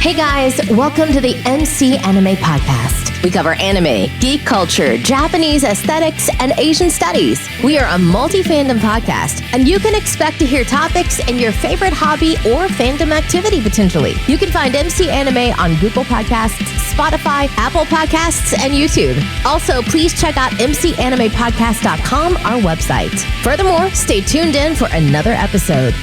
Hey guys, welcome to the MC Anime Podcast. We cover anime, geek culture, Japanese aesthetics, and Asian studies. We are a multi-fandom podcast, and you can expect to hear topics in your favorite hobby or fandom activity potentially. You can find MC Anime on Google Podcasts, Spotify, Apple Podcasts, and YouTube. Also, please check out mcanimepodcast.com, our website. Furthermore, stay tuned in for another episode.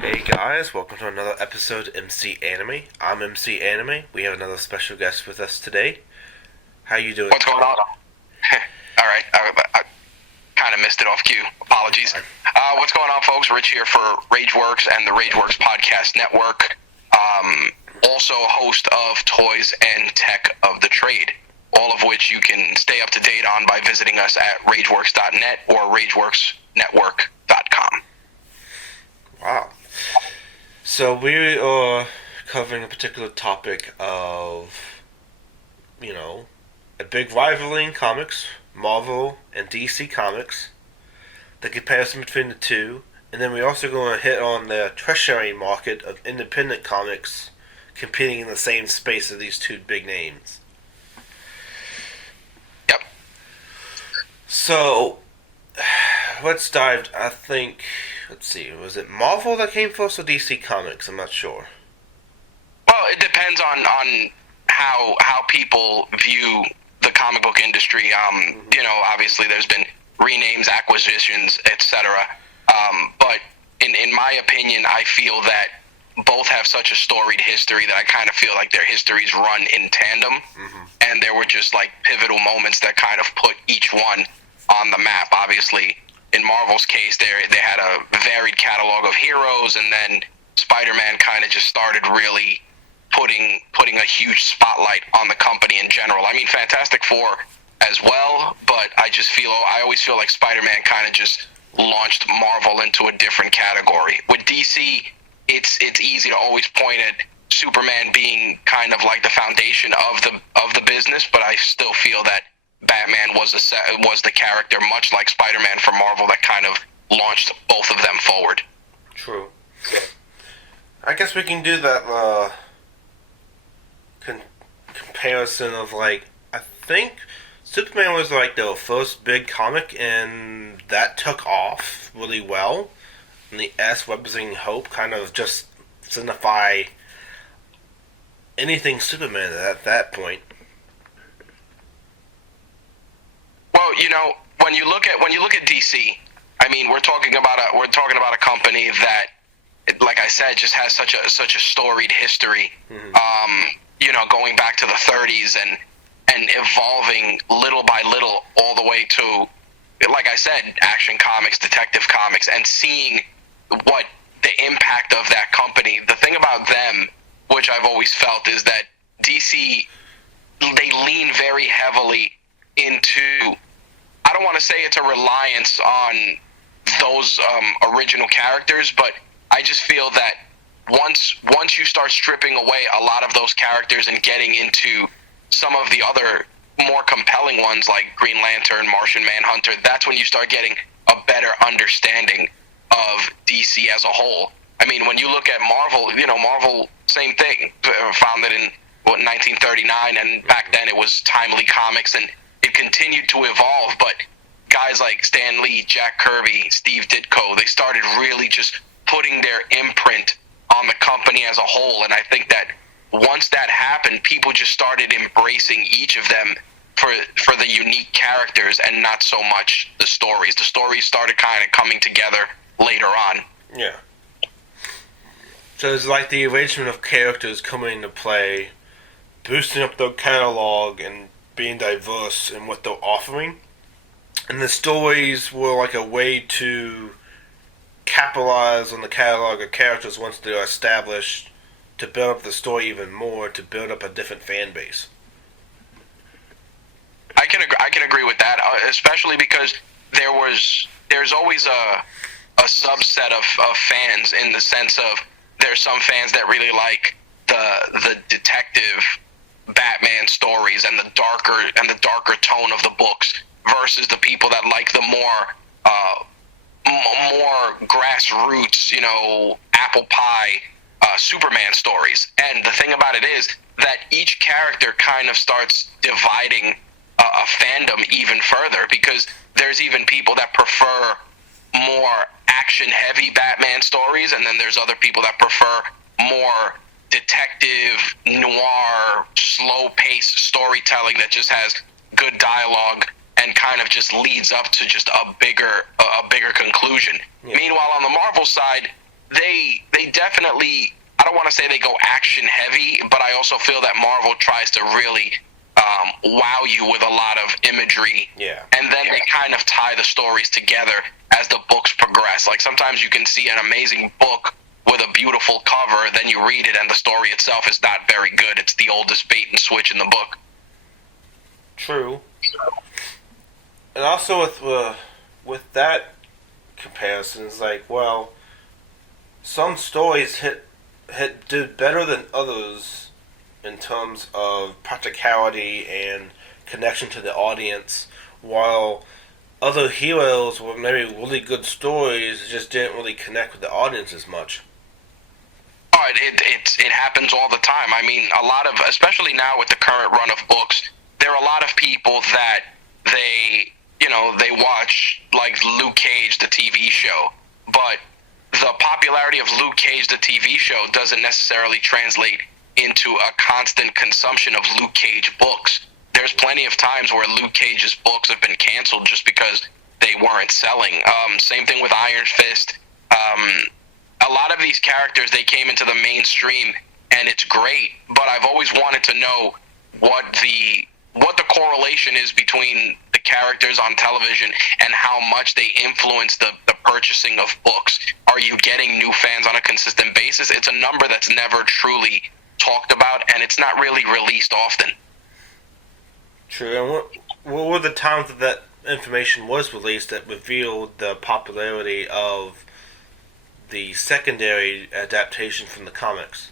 Hey guys, welcome to another episode of MC Anime. I'm MC Anime. We have another special guest with us today. How you doing? What's going on? Alright, I kind of missed it off cue. Apologies. What's going on, folks? Rich here for RageWorks and the RageWorks Podcast Network. Also host of Toys and Tech of the Trade, all of which you can stay up to date on by visiting us at RageWorks.net or RageWorksNetwork.com. Wow. So we are covering a particular topic of, a big rivalry in comics, Marvel and DC Comics, the comparison between the two, and then we're also going to hit on the tertiary market of independent comics competing in the same space as these two big names. Yep. So, let's dive, let's see, was it Marvel that came first or DC Comics? I'm not sure. Well, it depends on how people view the comic book industry. Obviously there's been renames, acquisitions, etc. But in my opinion, I feel that both have such a storied history that I kind of feel like their histories run in tandem. Mm-hmm. And there were just like pivotal moments that kind of put each one on the map. Obviously, in Marvel's case, they had a varied catalog of heroes, and then Spider-Man kind of just started really putting a huge spotlight on the company in general. I mean, Fantastic Four as well, but I always feel like Spider-Man kind of just launched Marvel into a different category. With DC, it's easy to always point at Superman being kind of like the foundation of the business, but I still feel that Batman was the character, much like Spider-Man for Marvel, that kind of launched both of them forward. True. I guess we can do that comparison of, I think Superman was the first big comic, and that took off really well. And the S representing hope kind of just signify anything Superman at that point. Well, when you look at DC, I mean, we're talking about a company that, like I said, just has such a storied history. Mm-hmm. Going back to the 30s and evolving little by little all the way to, like I said, Action Comics, Detective Comics, and seeing what the impact of that company. The thing about them, which I've always felt, is that DC, they lean very heavily into, I don't want to say it's a reliance on those original characters, but I just feel that once you start stripping away a lot of those characters and getting into some of the other more compelling ones like Green Lantern, Martian Manhunter, that's when you start getting a better understanding of DC as a whole. I mean, when you look at Marvel, Marvel, same thing, founded in 1939, and back then it was Timely Comics, and it continued to evolve, but guys like Stan Lee, Jack Kirby, Steve Ditko, they started really just putting their imprint on the company as a whole, and I think that once that happened, people just started embracing each of them for the unique characters and not so much the stories. The stories started kind of coming together later on. Yeah. So it's like the arrangement of characters coming into play, boosting up their catalog and being diverse in what they're offering. And the stories were like a way to capitalize on the catalog of characters once they're established, to build up the story even more, to build up a different fan base. I can agree with that, especially because there's always a subset of fans, in the sense of there's some fans that really like the detective Batman stories and the darker tone of the books versus the people that like the more grassroots, apple pie Superman stories. And the thing about it is that each character kind of starts dividing a fandom even further, because there's even people that prefer more action-heavy Batman stories, and then there's other people that prefer more detective, noir, slow-paced storytelling that just has good dialogue and kind of just leads up to just a bigger conclusion. Yeah. Meanwhile, on the Marvel side, they definitely, I don't want to say they go action-heavy, but I also feel that Marvel tries to really wow you with a lot of imagery, and then they kind of tie the stories together as the books progress. Like, sometimes you can see an amazing book with a beautiful cover, then you read it and the story itself is not very good. It's the oldest bait and switch in the book. True. And also with that comparison, it's like, well, some stories did better than others in terms of practicality and connection to the audience, while other heroes were maybe really good stories, just didn't really connect with the audience as much. Oh, it happens all the time. I mean, a lot of, especially now with the current run of books, there are a lot of people that they watch, like, Luke Cage, the TV show, but the popularity of Luke Cage, the TV show, doesn't necessarily translate into a constant consumption of Luke Cage books. There's plenty of times where Luke Cage's books have been canceled just because they weren't selling. Same thing with Iron Fist. A lot of these characters, they came into the mainstream, and it's great, but I've always wanted to know what the correlation is between the characters on television and how much they influence the purchasing of books. Are you getting new fans on a consistent basis? It's a number that's never truly talked about, and it's not really released often. True. And what were the times that information was released that revealed the popularity of the secondary adaptation from the comics?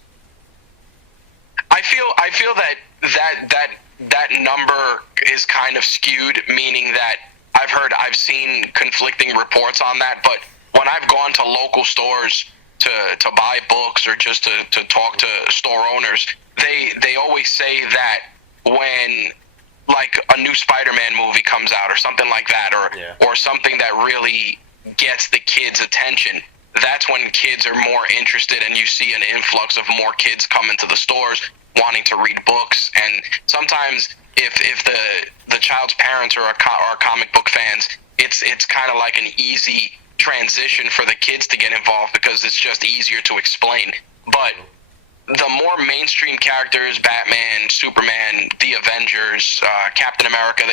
I feel that number is kind of skewed, meaning that I've seen conflicting reports on that, but when I've gone to local stores to buy books or just to talk to store owners, they always say that when, like, a new Spider-Man movie comes out or something like that, or something that really gets the kids' attention, that's when kids are more interested, and you see an influx of more kids coming to the stores wanting to read books. And sometimes if the child's parents are comic book fans, it's kind of like an easy transition for the kids to get involved because it's just easier to explain. But the more mainstream characters, Batman, Superman, the Avengers, Captain America,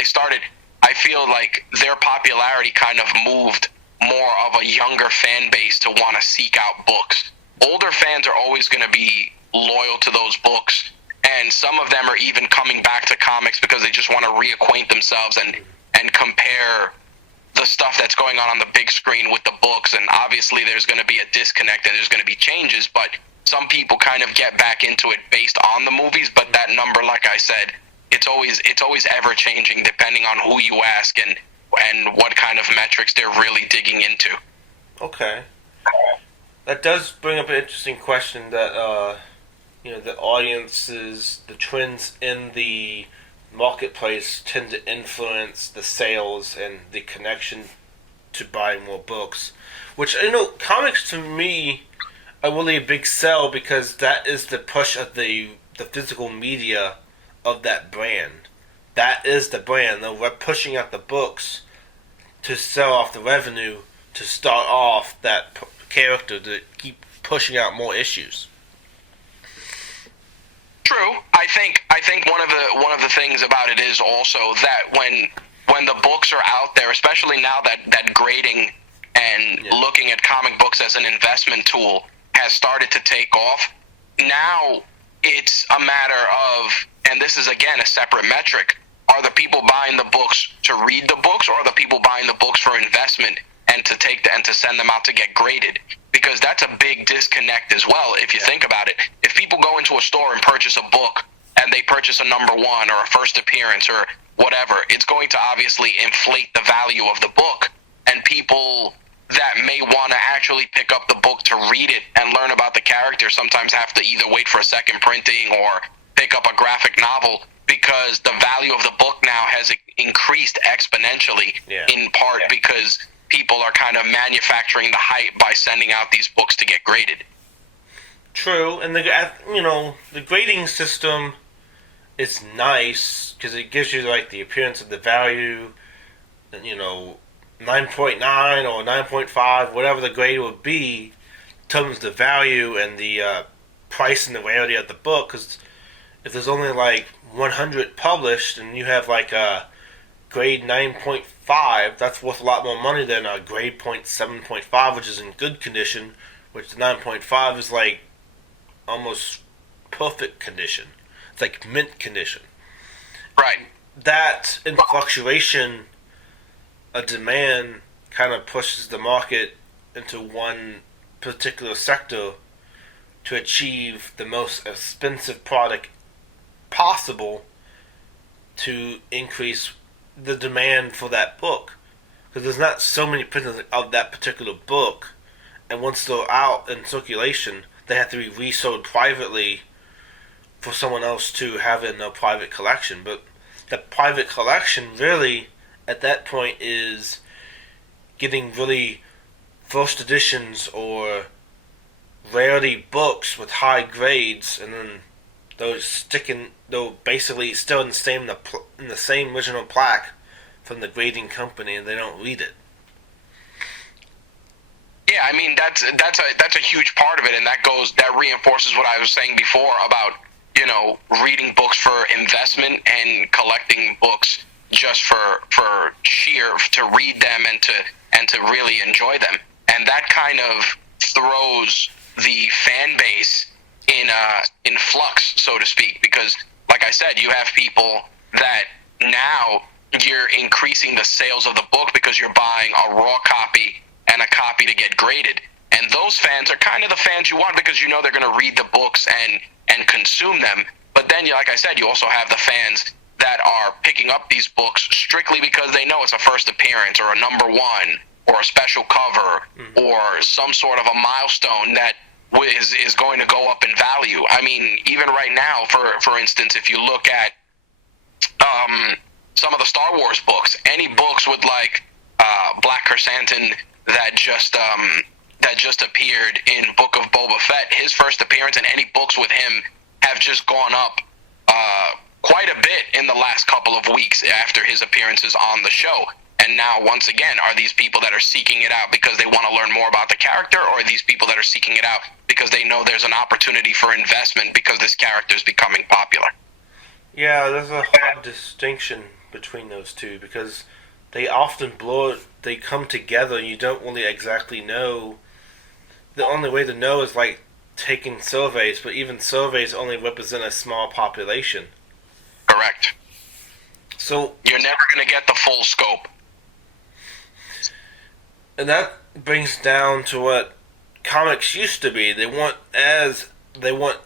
I feel like their popularity kind of moved more of a younger fan base to want to seek out books. Older fans are always going to be loyal to those books, and some of them are even coming back to comics because they just want to reacquaint themselves and compare the stuff that's going on the big screen with the books. And obviously there's going to be a disconnect and there's going to be changes, but some people kind of get back into it based on the movies. But that number, like I said, it's always ever changing depending on who you ask and what kind of metrics they're really digging into. Okay. That does bring up an interesting question that, the audiences, the trends in the marketplace tend to influence the sales and the connection to buying more books. Which, comics to me are really a big sell because that is the push of the physical media of that brand. That is the brand. They're pushing out the books to sell off the revenue, to start off that character, to keep pushing out more issues. True. I think one of the things about it is also that when the books are out there, especially now that grading and looking at comic books as an investment tool has started to take off, now it's a matter of, and this is again a separate metric, are the people buying the books to read the books, or are the people buying the books for investment and to send them out to get graded? Because that's a big disconnect as well, if you think about it. If people go into a store and purchase a book and they purchase a number one or a first appearance or whatever, it's going to obviously inflate the value of the book, and people that may want to actually pick up the book to read it and learn about the character sometimes have to either wait for a second printing or pick up a graphic novel, because the value of the book now has increased exponentially, in part because people are kind of manufacturing the hype by sending out these books to get graded. True, and the grading system is nice because it gives you like the appearance of the value, 9.9 or 9.5, whatever the grade would be, determines the value and the price and the rarity of the book. Because if there's only like 100 published and you have like a grade 9.5, that's worth a lot more money than a grade 7.5, which is in good condition, which the 9.5 is like almost perfect condition. It's like mint condition. Right. That in fluctuation of demand kind of pushes the market into one particular sector to achieve the most expensive product possible to increase the demand for that book. Because there's not so many printers of that particular book, and once they're out in circulation, they have to be resold privately for someone else to have in their private collection. But the private collection really, at that point, is getting really first editions or rarity books with high grades, and then they're basically still in the same original plaque from the grading company, and they don't read it. Yeah, I mean that's a huge part of it, and that reinforces what I was saying before about reading books for investment and collecting books just for sheer to read them and to really enjoy them, and that kind of throws the fan base in flux, so to speak, because like I said, you have people that now you're increasing the sales of the book because you're buying a raw copy and a copy to get graded. And those fans are kind of the fans you want because they're going to read the books and consume them. But then, like I said, you also have the fans that are picking up these books strictly because they know it's a first appearance or a number one or a special cover or some sort of a milestone that is going to go up in value. I mean, even right now, for instance, if you look at some of the Star Wars books, any books with like Black Chrysanthemum that just appeared in Book of Boba Fett, his first appearance, and any books with him have just gone up quite a bit in the last couple of weeks after his appearances on the show. And now, once again, are these people that are seeking it out because they want to learn more about the character, or are these people that are seeking it out because they know there's an opportunity for investment because this character is becoming popular? Yeah, there's a hard distinction between those two because they often they come together and you don't really exactly know. The only way to know is like taking surveys, but even surveys only represent a small population. Correct. So you're never going to get the full scope. And that brings down to what comics used to be. They want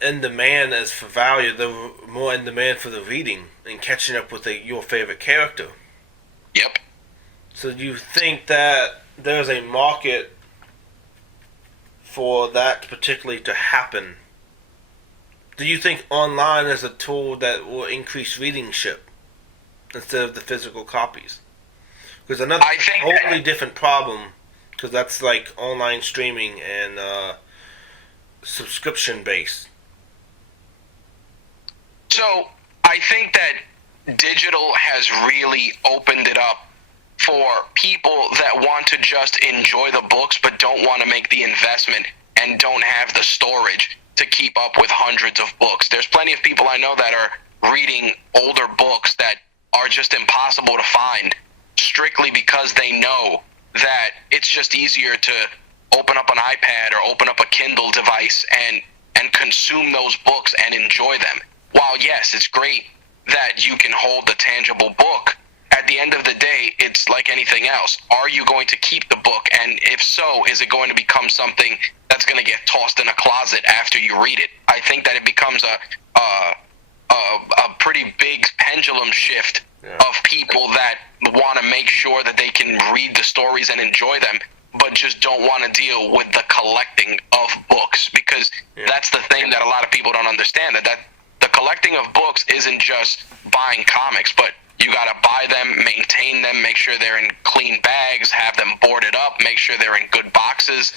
in demand as for value. They're more in demand for the reading and catching up with your favorite character. Yep. So do you think that there's a market for that particularly to happen? Do you think online is a tool that will increase readingship instead of the physical copies? Because another totally different problem, because that's like online streaming and subscription based. So I think that digital has really opened it up for people that want to just enjoy the books but don't want to make the investment and don't have the storage to keep up with hundreds of books. There's plenty of people I know that are reading older books that are just impossible to find strictly because they know that it's just easier to open up an iPad or open up a Kindle device and consume those books and enjoy them. While yes, it's great that you can hold the tangible book, at the end of the day, it's like anything else. Are you going to keep the book? And if so, is it going to become something that's going to get tossed in a closet after you read it? I think that it becomes a a pretty big pendulum shift of people that want to make sure that they can read the stories and enjoy them, but just don't want to deal with the collecting of books, because that's the thing that a lot of people don't understand, that the collecting of books isn't just buying comics, but you got to buy them, maintain them, make sure they're in clean bags, have them boarded up, make sure they're in good boxes,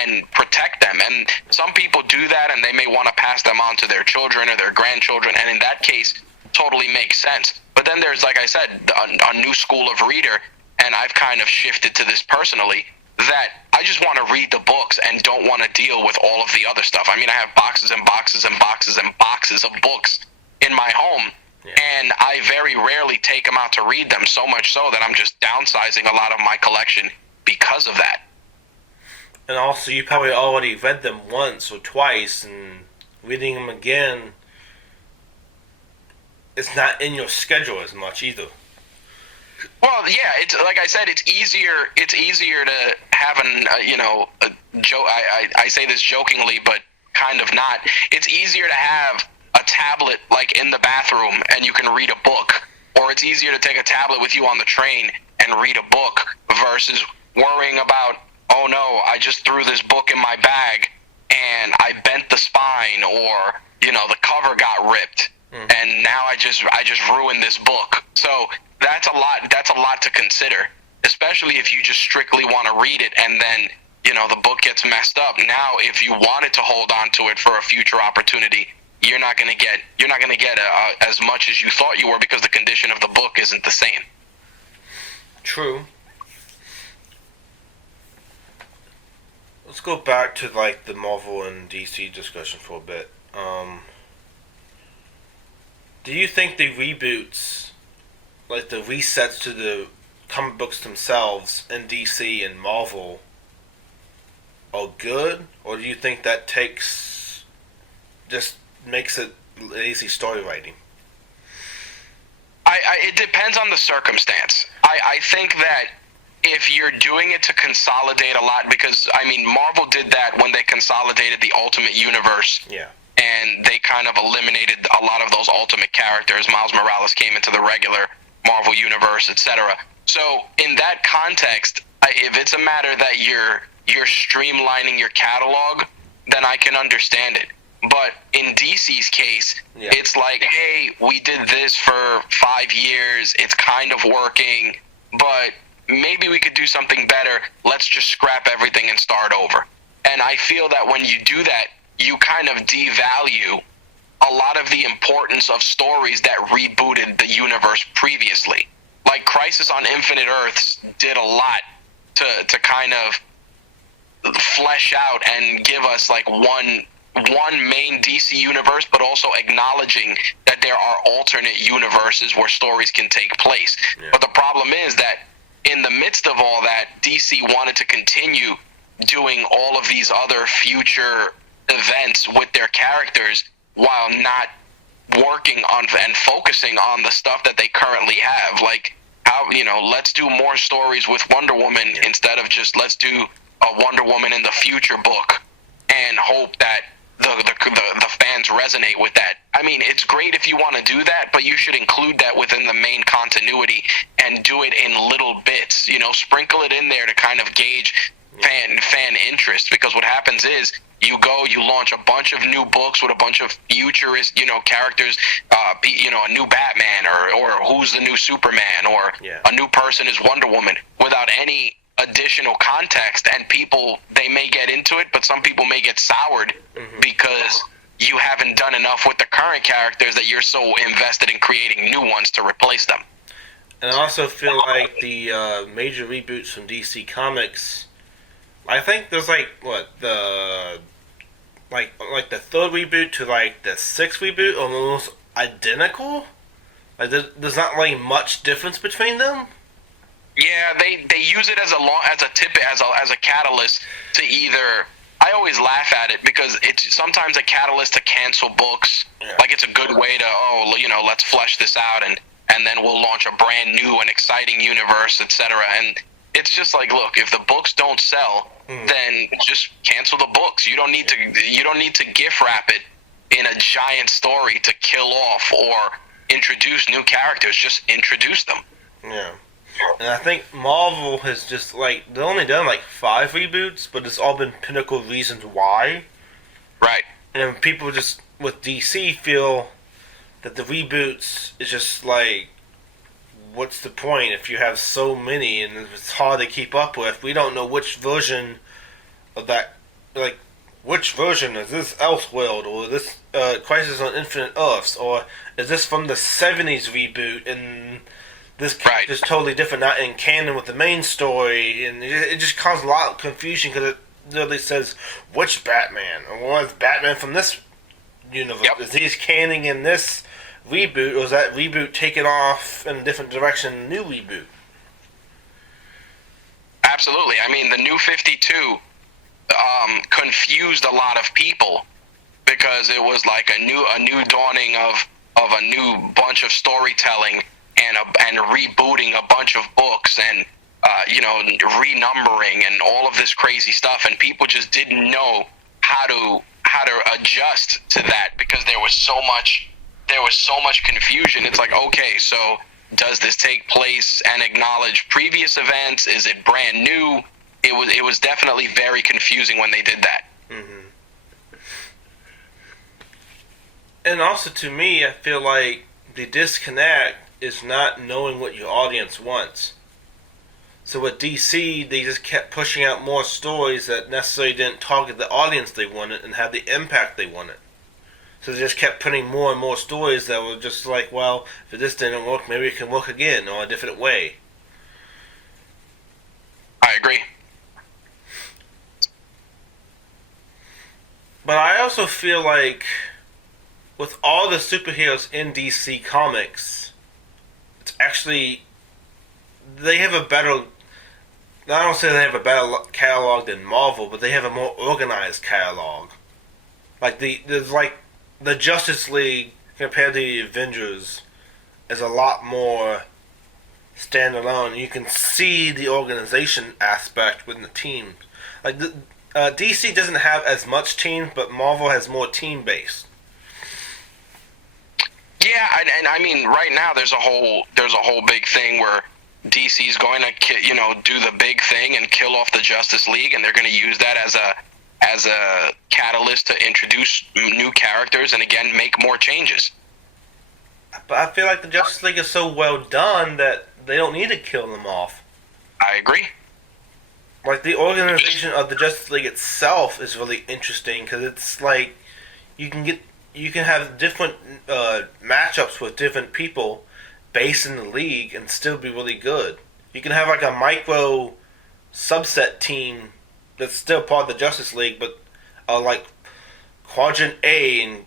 and protect them. And some people do that, and they may want to pass them on to their children or their grandchildren, and in that case, totally makes sense. But then there's, like I said, a new school of reader, and I've kind of shifted to this personally, that I just want to read the books and don't want to deal with all of the other stuff. I mean, I have boxes and boxes and boxes and boxes of books in my home, and I very rarely take them out to read them, so much so that I'm just downsizing a lot of my collection because of that. And also, you probably already read them once or twice, and reading them again, it's not in your schedule as much either. Well, yeah, it's like I said, it's easier to have a joke. I say this jokingly, but kind of not. It's easier to have a tablet like in the bathroom and you can read a book, or it's easier to take a tablet with you on the train and read a book versus worrying about, oh no, I just threw this book in my bag and I bent the spine, or the cover got ripped, and now I just ruined this book. So that's a lot to consider, especially if you just strictly want to read it and then the book gets messed up. Now, if you wanted to hold on to it for a future opportunity, you're not going to get as much as you thought you were, because the condition of the book isn't the same. True. Let's go back to like the Marvel and DC discussion for a bit. Do you think the reboots, like the resets to the comic books themselves in DC and Marvel, are good, or do you think that just makes it lazy story writing? It depends on the circumstance. I think that if you're doing it to consolidate a lot, because Marvel did that when they consolidated the Ultimate Universe. Yeah. And they kind of eliminated a lot of those Ultimate characters. Miles Morales came into the regular Marvel Universe, etc. So in that context, if it's a matter that you're streamlining your catalog, then I can understand it. But in DC's case, it's like, hey, we did this for 5 years, it's kind of working, but maybe we could do something better. Let's just scrap everything and start over. And I feel that when you do that, you kind of devalue a lot of the importance of stories that rebooted the universe previously. Like Crisis on Infinite Earths did a lot to kind of flesh out and give us like one main DC universe, but also acknowledging that there are alternate universes where stories can take place. Yeah. But the problem is that in the midst of all that, DC wanted to continue doing all of these other future events with their characters while not working on and focusing on the stuff that they currently have. Like, how, let's do more stories with Wonder Woman instead of just let's do a Wonder Woman in the future book and hope that the fans resonate with that. It's great if you want to do that, but you should include that within the main continuity and do it in little bits. Sprinkle it in there to kind of gauge fan interest, because what happens is you launch a bunch of new books with a bunch of futurist, characters, a new Batman or who's the new Superman, or a new person is Wonder Woman, without any additional context, and people, they may get into it, but some people may get soured because you haven't done enough with the current characters that you're so invested in creating new ones to replace them. And I also feel like the major reboots from DC Comics, I think there's like the third reboot to like the sixth reboot are almost identical. Like there's not like much difference between them. Yeah, they use it as a catalyst to either. I always laugh at it because it's sometimes a catalyst to cancel books. Yeah. Like it's a good way to let's flesh this out and then we'll launch a brand new and exciting universe, etc. And it's just like, look, if the books don't sell, then just cancel the books. You don't need to gift wrap it in a giant story to kill off or introduce new characters. Just introduce them. Yeah. And I think Marvel has just, like, they've only done, like, 5 reboots, but it's all been pinnacle reasons why. Right. And people just, with DC, feel that the reboots is just, like, what's the point if you have so many and it's hard to keep up with? We don't know which version of that, like, which version is this Elseworld, or this Crisis on Infinite Earths, or is this from the 70s reboot, and this character is totally different, not in canon with the main story, and it just caused a lot of confusion because it literally says, which Batman? Or was Batman from this universe? Yep. Is he canon in this reboot, or is that reboot taken off in a different direction in the new reboot? Absolutely. I mean, the New 52 confused a lot of people because it was like a new dawning of a new bunch of storytelling and rebooting a bunch of books and renumbering and all of this crazy stuff, and people just didn't know how to adjust to that because there was so much confusion. It's like, okay, so does this take place and acknowledge previous events? Is it brand new? It was definitely very confusing when they did that. Mm-hmm. And also, to me, I feel like the disconnect is not knowing what your audience wants. So with DC, they just kept pushing out more stories that necessarily didn't target the audience they wanted and have the impact they wanted. So they just kept putting more and more stories that were just like, well, if this didn't work, maybe it can work again, or a different way. I agree. But I also feel like with all the superheroes in DC Comics, it's actually, they have a better, I don't say they have a better catalog than Marvel, but they have a more organized catalog. Like the Justice League compared to the Avengers is a lot more standalone. You can see the organization aspect within the team. Like DC doesn't have as much team, but Marvel has more team based. Yeah, and I mean, right now there's a whole big thing where DC's going to do the big thing and kill off the Justice League, and they're going to use that as a catalyst to introduce new characters and again make more changes. But I feel like the Justice League is so well done that they don't need to kill them off. I agree. Like, the organization of the Justice League itself is really interesting because it's like you can have different matchups with different people based in the league and still be really good. You can have like a micro subset team that's still part of the Justice League, but like Quadrant A and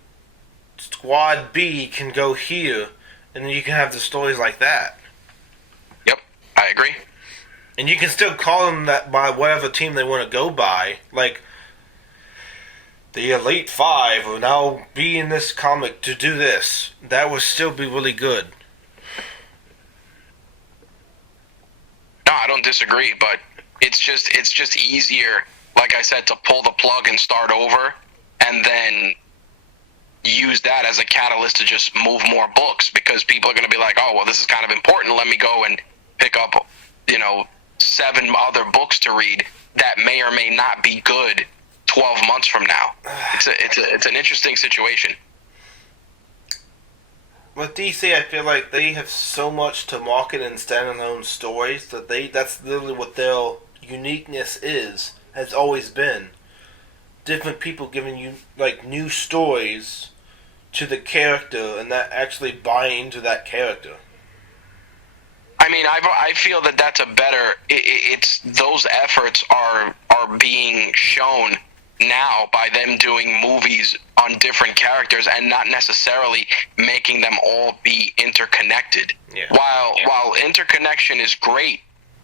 Squad B can go here, and then you can have the stories like that. Yep, I agree. And you can still call them that by whatever team they want to go by. Like, the Elite Five will now be in this comic to do this. That would still be really good. No, I don't disagree, but it's just easier, like I said, to pull the plug and start over, and then use that as a catalyst to just move more books, because people are going to be like, oh, well, this is kind of important. Let me go and pick up, 7 other books to read that may or may not be good 12 months from now. It's an interesting situation. With DC, I feel like they have so much to market in standalone stories that that's literally what their uniqueness has always been. Different people giving you like new stories to the character and that actually buying into that character. I mean, I feel that that's a better. It's those efforts are being shown now by them doing movies on different characters and not necessarily making them all be interconnected. Yeah. While interconnection is great,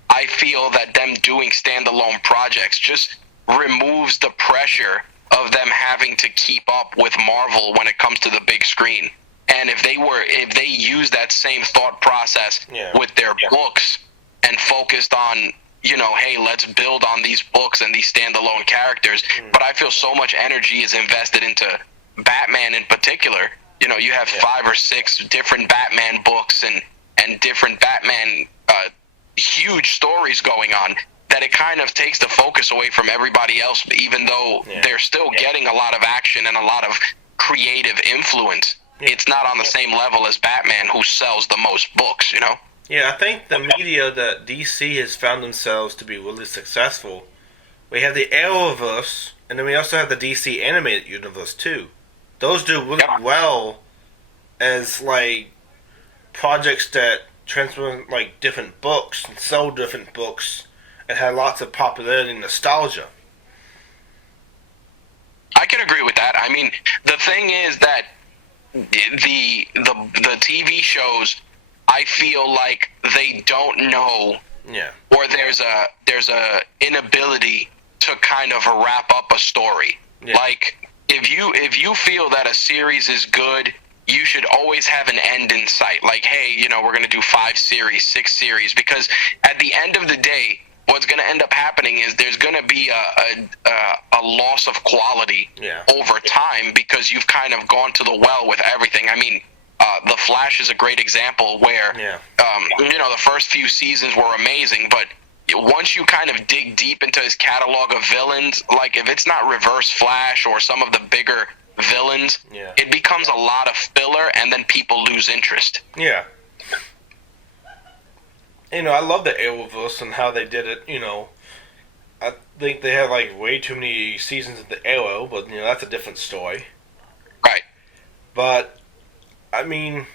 I feel that them doing standalone projects just removes the pressure of them having to keep up with Marvel when it comes to the big screen. And if they use that same thought process with their books and focused on, hey, let's build on these books and these standalone characters. But I feel so much energy is invested into Batman in particular, you have 5 or 6 different Batman books and different Batman huge stories going on, that it kind of takes the focus away from everybody else, even though they're still getting a lot of action and a lot of creative influence. It's not on the same level as Batman, who sells the most books, Yeah, I think the media that DC has found themselves to be really successful, we have the Arrowverse, and then we also have the DC Animated Universe, too. Those do really well as, like, projects that transfer, like, different books and sell different books and have lots of popularity and nostalgia. I can agree with that. I mean, the thing is that the TV shows, I feel like they don't know, or there's a inability to kind of wrap up a story. Like, if you feel that a series is good, you should always have an end in sight. Like, hey, we're going to do 5 series, 6 series, because at the end of the day, what's going to end up happening is there's going to be a loss of quality over time, because you've kind of gone to the well with everything. I mean, The Flash is a great example where, the first few seasons were amazing, but once you kind of dig deep into his catalog of villains, like if it's not Reverse Flash or some of the bigger villains, it becomes a lot of filler, and then people lose interest. Yeah. I love the Arrowverse and how they did it, I think they had, like, way too many seasons of the Arrow, but, that's a different story. Right. But, I mean,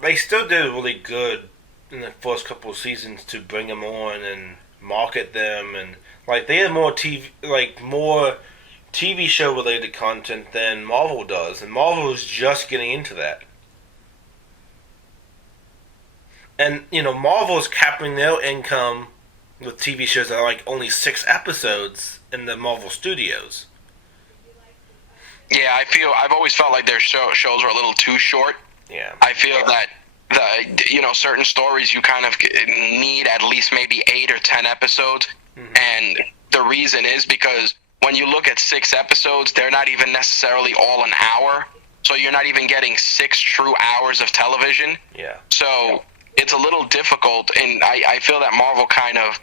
they still did really good in the first couple of seasons to bring them on and market them, and, like, they had more TV show related content than Marvel does, and Marvel is just getting into that. And, Marvel is capping their income with TV shows that are like only 6 episodes in the Marvel Studios. Yeah, I've always felt like their shows are a little too short. Yeah. I feel that certain stories you kind of need at least maybe 8 or 10 episodes. Mm-hmm. And the reason is because when you look at 6 episodes, they're not even necessarily all an hour. So you're not even getting 6 true hours of television. Yeah. So it's a little difficult, and I feel that Marvel kind of,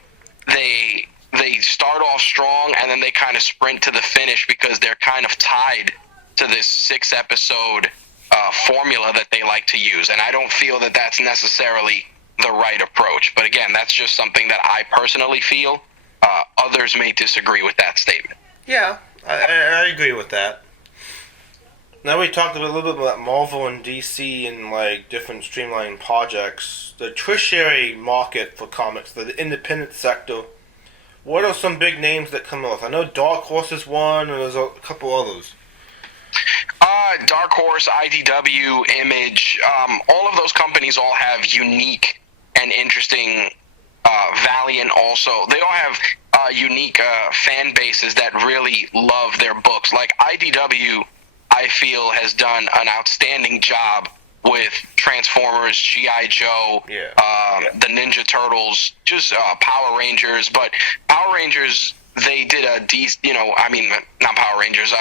they start off strong, and then they kind of sprint to the finish because they're kind of tied to this 6-episode formula that they like to use. And I don't feel that that's necessarily the right approach. But again, that's just something that I personally feel. Others may disagree with that statement. Yeah, I agree with that. Now we talked a little bit about Marvel and DC and, like, different streamlined projects. The tertiary market for comics, the independent sector. What are some big names that come off? I know Dark Horse is one, and there's a couple others. Dark Horse, IDW, Image, all of those companies all have unique and interesting. Valiant also. They all have unique fan bases that really love their books. Like IDW, I feel, has done an outstanding job with Transformers, G.I. Joe, the Ninja Turtles, just Power Rangers. But Power Rangers, they did not Power Rangers,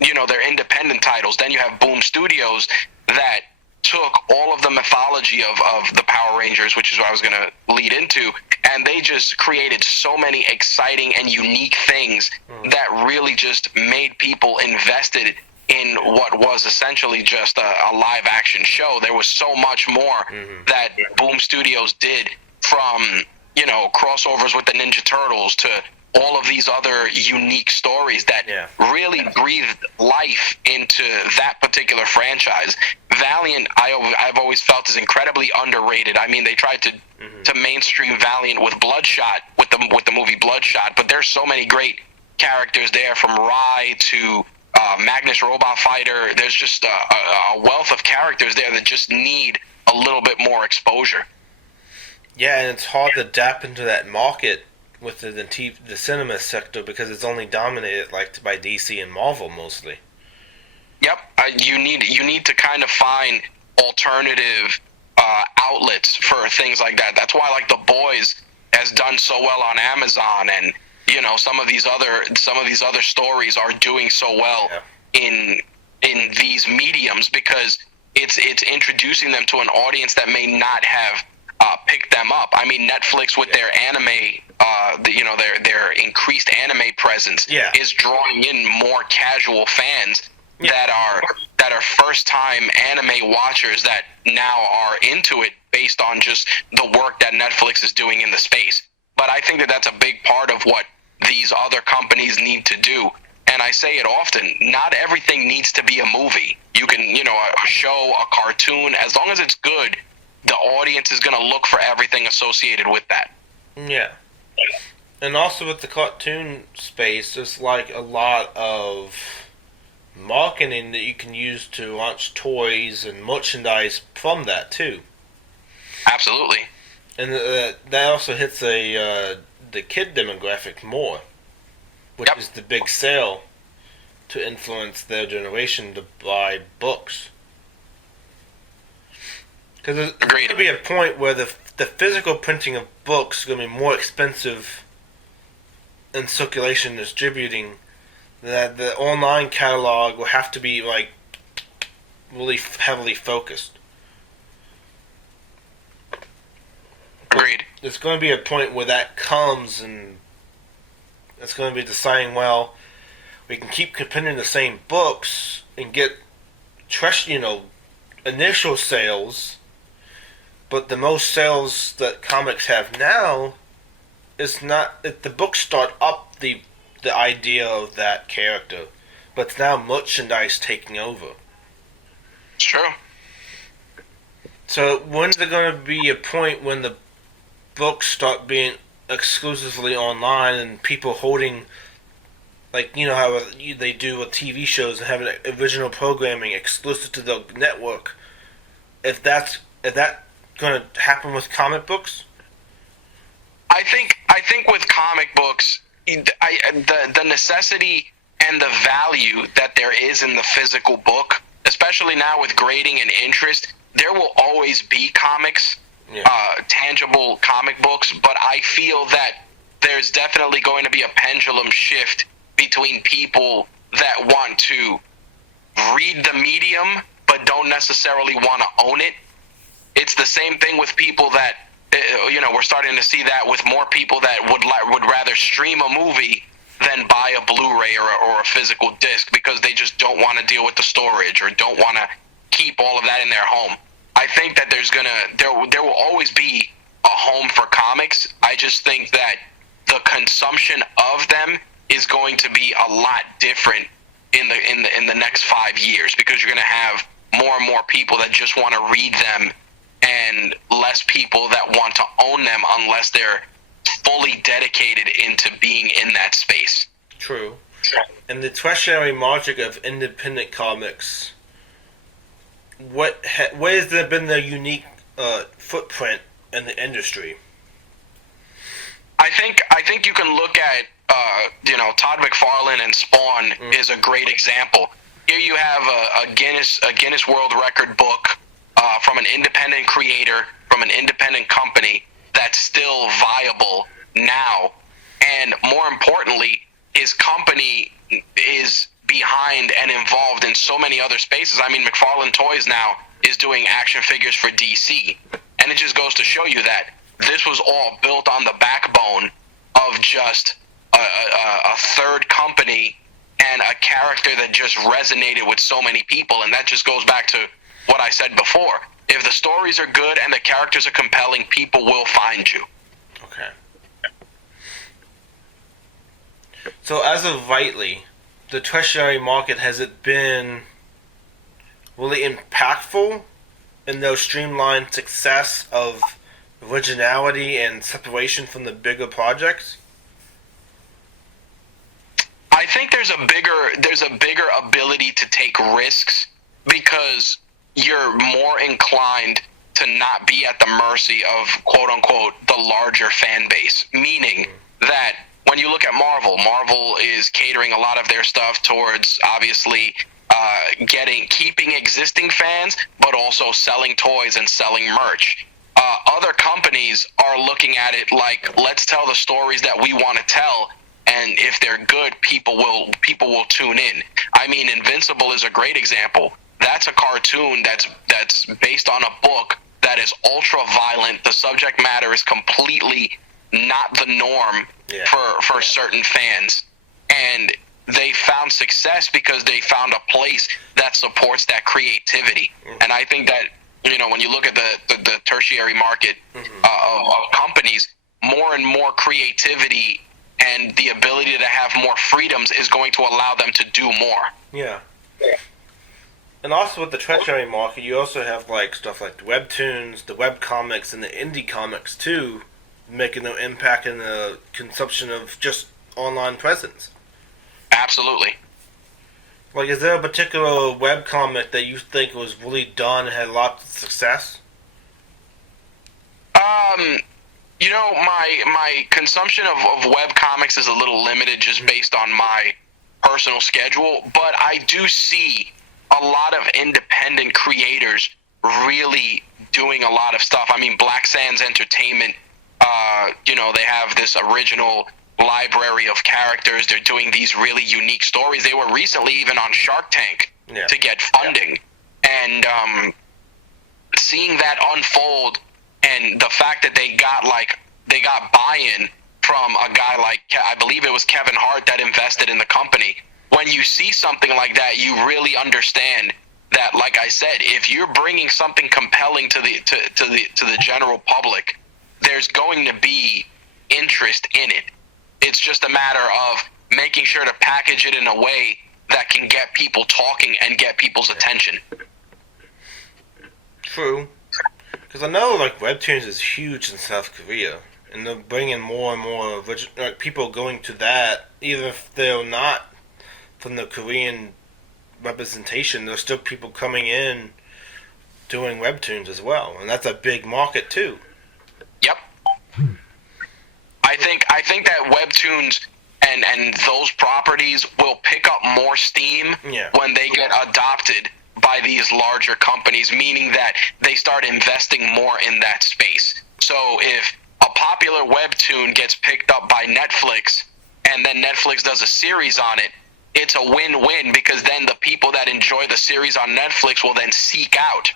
they're independent titles. Then you have Boom Studios that took all of the mythology of the Power Rangers, which is what I was going to lead into, and they just created so many exciting and unique things that really just made people invested in what was essentially just a live action show. There was so much more that Boom Studios did, from, crossovers with the Ninja Turtles to all of these other unique stories that really breathed life into that particular franchise. Valiant, I've always felt, is incredibly underrated. I mean, they tried to mainstream Valiant with Bloodshot, with the movie Bloodshot, but there's so many great characters there, from Rai to Magnus Robot Fighter. There's just a wealth of characters there that just need a little bit more exposure. Yeah, and it's hard to tap into that market with the cinema sector because it's only dominated by DC and Marvel mostly. Yep, you need to kind of find alternative outlets for things like that. That's why, like, The Boys has done so well on Amazon, and some of these other stories are doing so well in these mediums, because it's introducing them to an audience that may not have picked them up. I mean, Netflix with their anime, their increased anime presence is drawing in more casual fans that are first time anime watchers that now are into it based on just the work that Netflix is doing in the space. But I think that that's a big part of what these other companies need to do. And I say it often, not everything needs to be a movie. You can, a show, a cartoon, as long as it's good, the audience is going to look for everything associated with that. Yeah. And also with the cartoon space, there's like a lot of marketing that you can use to launch toys and merchandise from that too. Absolutely. And that also hits the kid demographic more, which is the big sale to influence their generation to buy books. Because there's going to be a point where the physical printing of books is going to be more expensive in circulation and distributing, that the online catalog will have to be like really heavily focused. Agreed. There's going to be a point where that comes, and it's going to be deciding, well, we can keep printing the same books and get initial sales, but the most sales that comics have now is not the books start up the idea of that character, but it's now merchandise taking over. It's true. So when's there going to be a point when the books start being exclusively online and people holding, like, how they do with TV shows and having original programming exclusive to the network? If that going to happen with comic books? I think with comic books, the necessity and the value that there is in the physical book, especially now with grading and interest, there will always be comics, tangible comic books, but I feel that there's definitely going to be a pendulum shift between people that want to read the medium but don't necessarily want to own it. It's the same thing with people that, we're starting to see that with more people that would rather stream a movie than buy a Blu-ray or a physical disc, because they just don't want to deal with the storage or don't want to keep all of that in their home. I think that there will always be a home for comics. I just think that the consumption of them is going to be a lot different in the next 5 years, because you're going to have more and more people that just want to read them and less people that want to own them unless they're fully dedicated into being in that space. True. And the tertiary market of independent comics, where has there been the unique footprint in the industry? I think you can look at Todd McFarlane and Spawn is a great example. Here you have a Guinness World Record book from an independent creator, from an independent company that's still viable now, and more importantly, his company is behind and involved in so many other spaces. I mean, McFarlane Toys now is doing action figures for DC, and it just goes to show you that this was all built on the backbone of just a third company and a character that just resonated with so many people. And that just goes back to what I said before. If the stories are good and the characters are compelling, people will find you. Okay. So as of lately, the tertiary market, has it been really impactful in the streamlined success of originality and separation from the bigger projects? I think there's a bigger ability to take risks, because you're more inclined to not be at the mercy of, quote unquote, the larger fan base. Meaning that when you look at Marvel is catering a lot of their stuff towards, obviously, keeping existing fans, but also selling toys and selling merch. Other companies are looking at it like, let's tell the stories that we want to tell, and if they're good, people will tune in. I mean, Invincible is a great example. That's a cartoon that's based on a book that is ultra violent. The subject matter is completely not the norm for certain fans, and they found success because they found a place that supports that creativity. And I think that, you know, when you look at the tertiary market of companies, more and more creativity and the ability to have more freedoms is going to allow them to do more. Yeah. And also with the tertiary market, you also have like stuff like the webtoons, the webcomics, and the indie comics too, making an impact in the consumption of just online presence. Absolutely. Like, is there a particular webcomic that you think was really done and had lots of success? You know, my consumption of web comics is a little limited just based on my personal schedule, but I do see a lot of independent creators really doing a lot of stuff. I mean, Black Sands Entertainment, you know, they have this original library of characters. They're doing these really unique stories. They were recently even on Shark Tank to get funding. And seeing that unfold, and the fact that they got buy-in from a guy like, I believe it was Kevin Hart that invested in the company. When you see something like that, you really understand that, like I said, if you're bringing something compelling to the general public, there's going to be interest in it. It's just a matter of making sure to package it in a way that can get people talking and get people's attention. True. Because I know, like, Webtoons is huge in South Korea, and they're bringing more and more people going to that, even if they're not from the Korean representation. There's still people coming in doing Webtoons as well, and that's a big market too. Yep. I think that Webtoons and those properties will pick up more steam when they get adopted by these larger companies, meaning that they start investing more in that space. So if a popular webtoon gets picked up by Netflix and then Netflix does a series on it, it's a win-win, because then the people that enjoy the series on Netflix will then seek out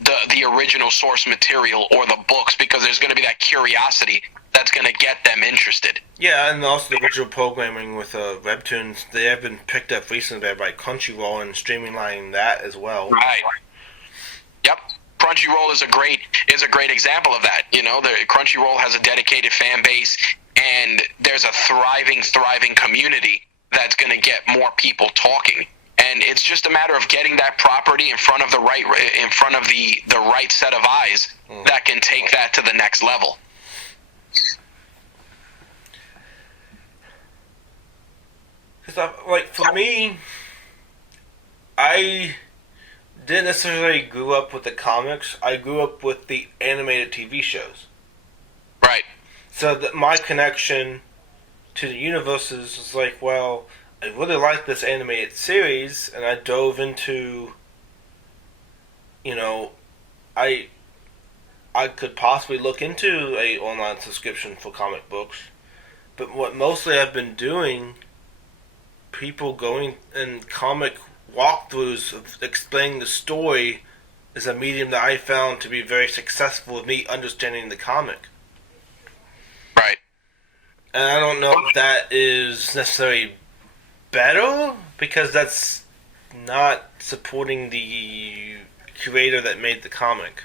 the original source material or the books, because there's going to be that curiosity that's going to get them interested. Yeah, and also the original programming with Webtoons, they have been picked up recently by Crunchyroll and streamlining that as well. Right. Yep. Crunchyroll is a great example of that. You know, Crunchyroll has a dedicated fan base, and there's a thriving community that's going to get more people talking. And it's just a matter of getting that property in front of the right set of eyes that can take that to the next level. Because, like, for me, I didn't necessarily grew up with the comics. I grew up with the animated TV shows. Right. So that my connection to the universes was like, well, I really like this animated series, and I dove into, you know, I could possibly look into a online subscription for comic books, but what mostly I've been doing, people going in comic walkthroughs of explaining the story, is a medium that I found to be very successful with me understanding the comic. Right. And I don't know if that is necessarily better, because that's not supporting the creator that made the comic.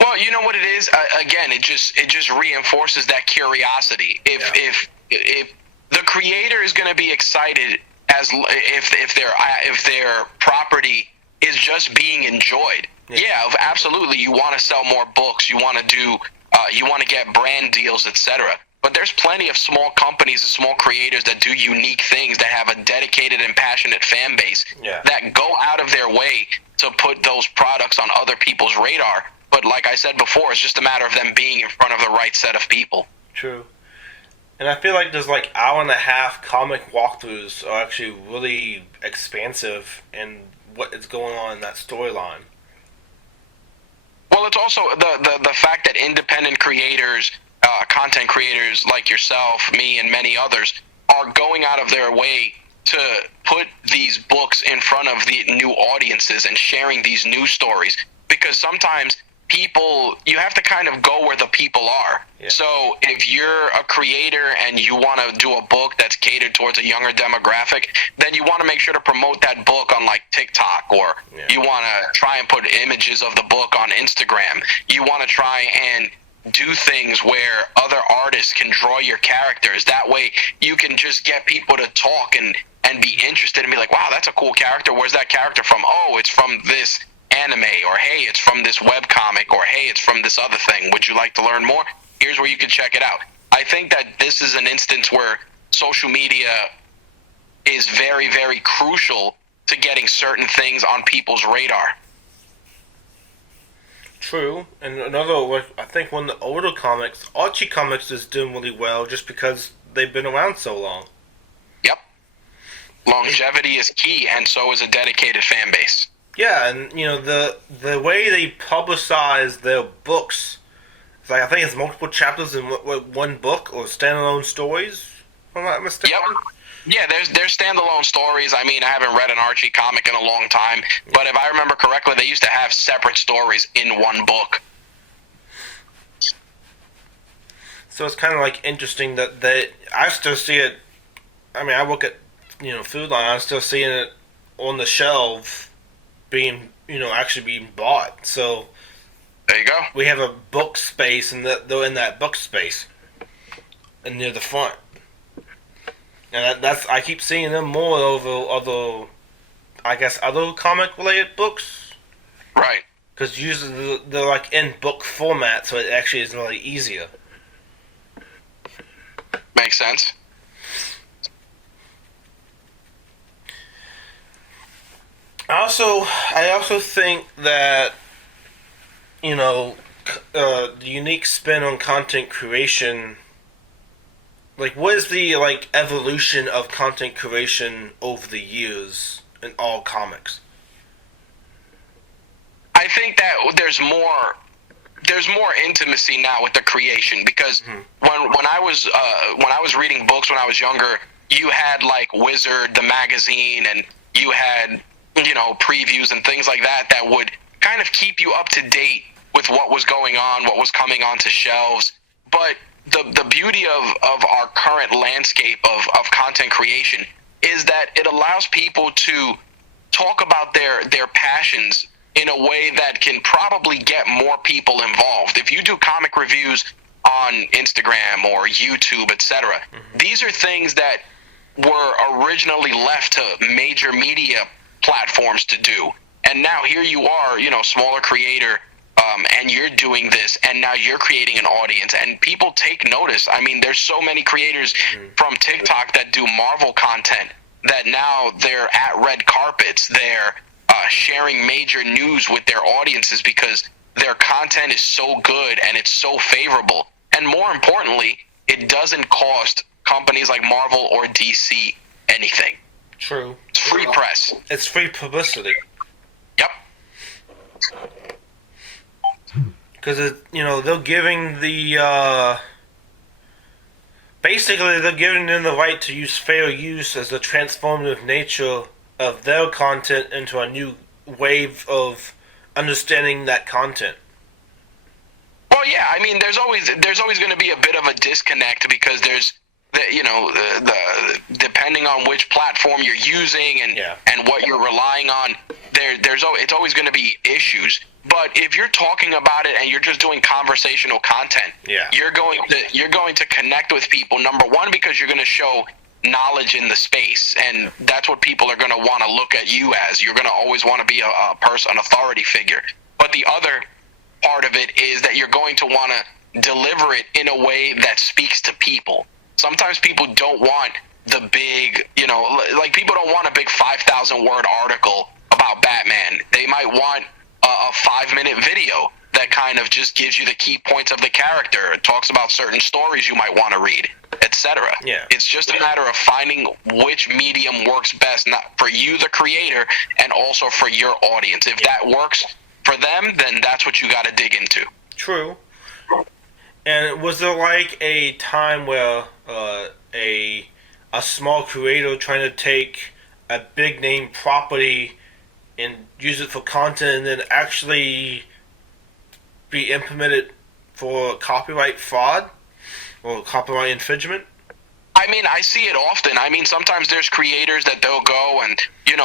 Well, you know what it is? Again, it just reinforces that curiosity. If the creator is going to be excited as if their property is just being enjoyed, absolutely, you want to sell more books, you want to get brand deals, etc. But there's plenty of small companies and small creators that do unique things, that have a dedicated and passionate fan base, that go out of their way to put those products on other people's radar. But like I said before, it's just a matter of them being in front of the right set of people. True. And I feel like there's like hour-and-a-half comic walkthroughs are actually really expansive in what is going on in that storyline. Well, it's also the fact that independent creators content creators like yourself, me, and many others are going out of their way to put these books in front of the new audiences and sharing these news stories, because sometimes people, you have to kind of go where the people are. Yeah. So if you're a creator and you want to do a book that's catered towards a younger demographic, then you want to make sure to promote that book on like TikTok, or you want to try and put images of the book on Instagram. You want to try and do things where other artists can draw your characters. That way you can just get people to talk and be interested and be like, wow, that's a cool character. Where's that character from? Oh, it's from this anime, or hey, it's from this webcomic, or hey, it's from this other thing. Would you like to learn more? Here's where you can check it out. I think that this is an instance where social media is very, very crucial to getting certain things on people's radar. True. And another, I think one of the older comics, Archie Comics, is doing really well just because they've been around so long. Yep. Longevity is key, and so is a dedicated fan base. Yeah, and you know the way they publicize their books, it's like I think it's multiple chapters in one book, or standalone stories. If I'm not mistaken. Yep. Yeah, there's standalone stories. I mean, I haven't read an Archie comic in a long time, but if I remember correctly, they used to have separate stories in one book. So it's kind of like interesting that I still see it. I mean, I look at Food Line. I'm still seeing it on the shelf, being actually being bought. So there you go. We have a book space, and they're in that book space, and near the front. And that's I keep seeing them more over other comic related books. Right. Because usually they're like in book format, so it actually is really easier. Makes sense. I also think that the unique spin on content creation. Like, what is the evolution of content creation over the years in all comics? I think that there's more intimacy now with the creation, because when I was reading books when I was younger, you had like Wizard the magazine, and you had previews and things like that would kind of keep you up to date with what was going on, what was coming onto shelves. But the beauty of our current landscape of content creation is that it allows people to talk about their passions in a way that can probably get more people involved. If you do comic reviews on Instagram or YouTube, etc., these are things that were originally left to major media platforms to do. And now here you are, smaller creator, and you're doing this, and now you're creating an audience, and people take notice. I mean, there's so many creators from TikTok that do Marvel content that now they're at red carpets. They're sharing major news with their audiences because their content is so good and it's so favorable. And more importantly, it doesn't cost companies like Marvel or DC anything. True. It's free press. It's free publicity. Yep. Because they're giving basically they're giving them the right to use fair use as the transformative nature of their content into a new wave of understanding that content. Well, yeah, I mean, there's always going to be a bit of a disconnect, because there's the depending on which platform you're using and what you're relying on, it's always going to be issues. But if you're talking about it and you're just doing conversational content, you're going to connect with people. Number one, because you're going to show knowledge in the space, and that's what people are going to want to look at you as. You're going to always want to be a person, an authority figure. But the other part of it is that you're going to want to deliver it in a way that speaks to people. Sometimes people don't want the big, like people don't want a big 5,000 word article about Batman. They might want a 5-minute video that kind of just gives you the key points of the character. It talks about certain stories you might want to read, etc. Yeah. It's just a matter of finding which medium works best, not for you, the creator, and also for your audience. If that works for them, then that's what you got to dig into. True. And was there like a time where a small creator trying to take a big name property and use it for content and then actually be implemented for copyright fraud or copyright infringement? I mean, I see it often. I mean, sometimes there's creators that they'll go and,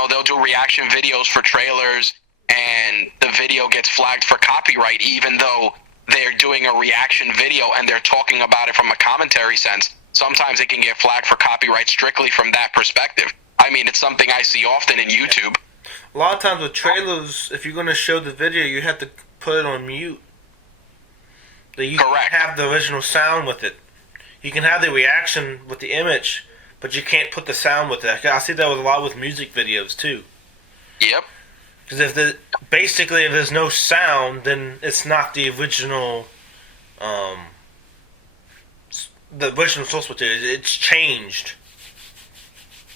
they'll do reaction videos for trailers and the video gets flagged for copyright even though they're doing a reaction video and they're talking about it from a commentary sense. Sometimes it can get flagged for copyright strictly from that perspective. I mean, it's something I see often in YouTube. A lot of times with trailers, if you're going to show the video, you have to put it on mute. You Correct. Can have the original sound with it. You can have the reaction with the image, but you can't put the sound with it. I see that with a lot with music videos too. Yep. Because if there's no sound, then it's not the original, the original source material. It's changed.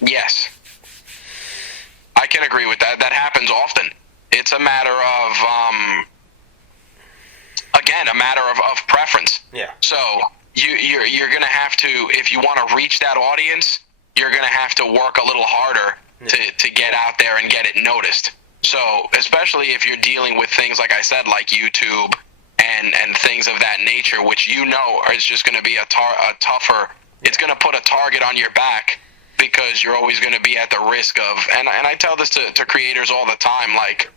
Yes. I can agree with that. That happens often. It's a matter of, again, a matter of preference. Yeah. So you're going to have to, if you want to reach that audience, you're going to have to work a little harder to get out there and get it noticed. So especially if you're dealing with things, like I said, like YouTube and things of that nature, which is just going to be a tougher, it's going to put a target on your back because you're always going to be at the risk of, and I tell this to creators all the time, like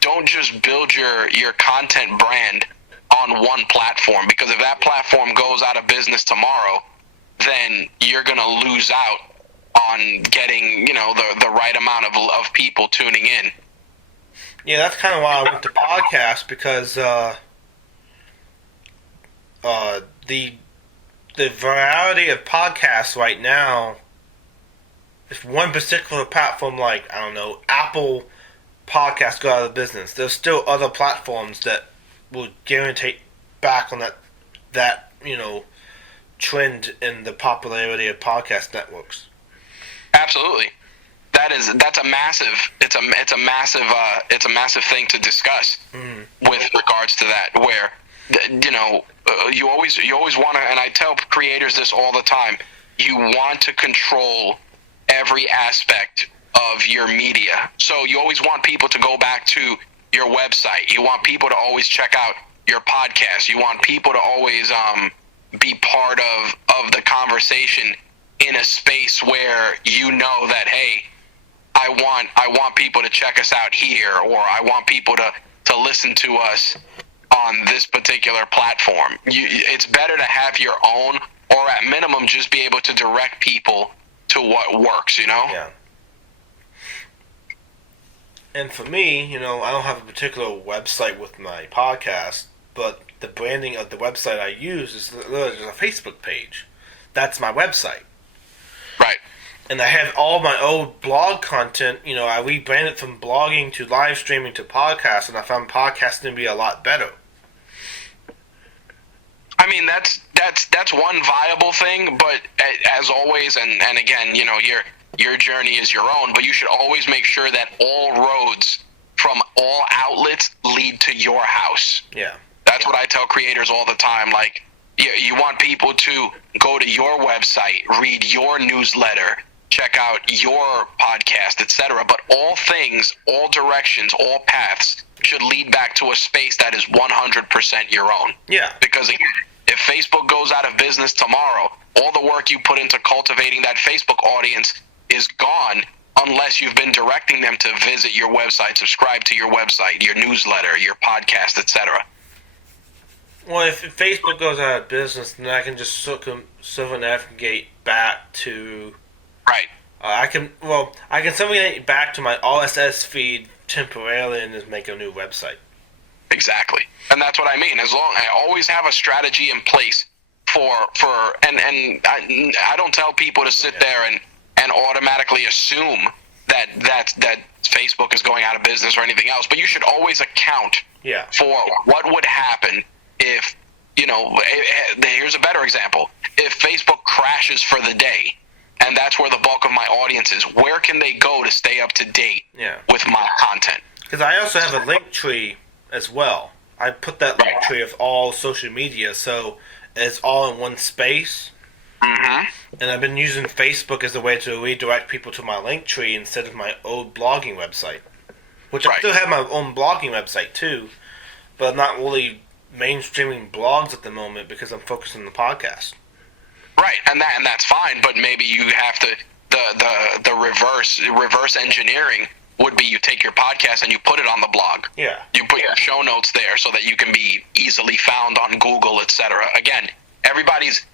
don't just build your content brand on one platform, because if that platform goes out of business tomorrow, then you're going to lose out on getting, the right amount of people tuning in. Yeah, that's kind of why I went to podcasts, because the variety of podcasts right now, if one particular platform like, I don't know, Apple Podcasts go out of business, there's still other platforms that will guarantee back on that trend in the popularity of podcast networks. Absolutely. That's a massive it's a massive thing to discuss with regards to that, where you always want to, and I tell creators this all the time, you want to control every aspect of your media. So you always want people to go back to your website. You want people to always check out your podcast. You want people to always be part of the conversation in a space where that, hey, I want people to check us out here, or I want people to listen to us on this particular platform. It's better to have your own, or at minimum just be able to direct people to what works, Yeah. And for me, I don't have a particular website with my podcast, but the branding of the website I use is literally just a Facebook page. That's my website. Right. And I have all my old blog content. I rebranded from blogging to live streaming to podcast, and I found podcasting to be a lot better. I mean, that's one viable thing, but as always, and again, your journey is your own, but you should always make sure that all roads from all outlets lead to your house. Yeah. That's what I tell creators all the time. Like, you want people to go to your website, read your newsletter, check out your podcast, etc. But all things, all directions, all paths should lead back to a space that is 100% your own. Yeah. Because again, if Facebook goes out of business tomorrow, all the work you put into cultivating that Facebook audience is gone, unless you've been directing them to visit your website, subscribe to your website, your newsletter, your podcast, etc. Well, if Facebook goes out of business, then I can just circumnavigate back to... Right. I can circumnavigate back to my RSS feed temporarily and just make a new website. Exactly. And that's what I mean. I always have a strategy in place and I don't tell people to sit there and automatically assume that Facebook is going out of business or anything else, but you should always account for what would happen if, here's a better example. If Facebook crashes for the day, and that's where the bulk of my audience is, where can they go to stay up to date with my content? Because I also have a link tree as well. I put that link tree of all social media, so it's all in one space. Mm-hmm. And I've been using Facebook as a way to redirect people to my link tree instead of my old blogging website. Which I still have my own blogging website too, but I'm not really mainstreaming blogs at the moment because I'm focused on the podcast. Right, and that's fine, but maybe you have to the reverse engineering would be you take your podcast and you put it on the blog. Yeah. You put your show notes there so that you can be easily found on Google, etc. Again, everybody's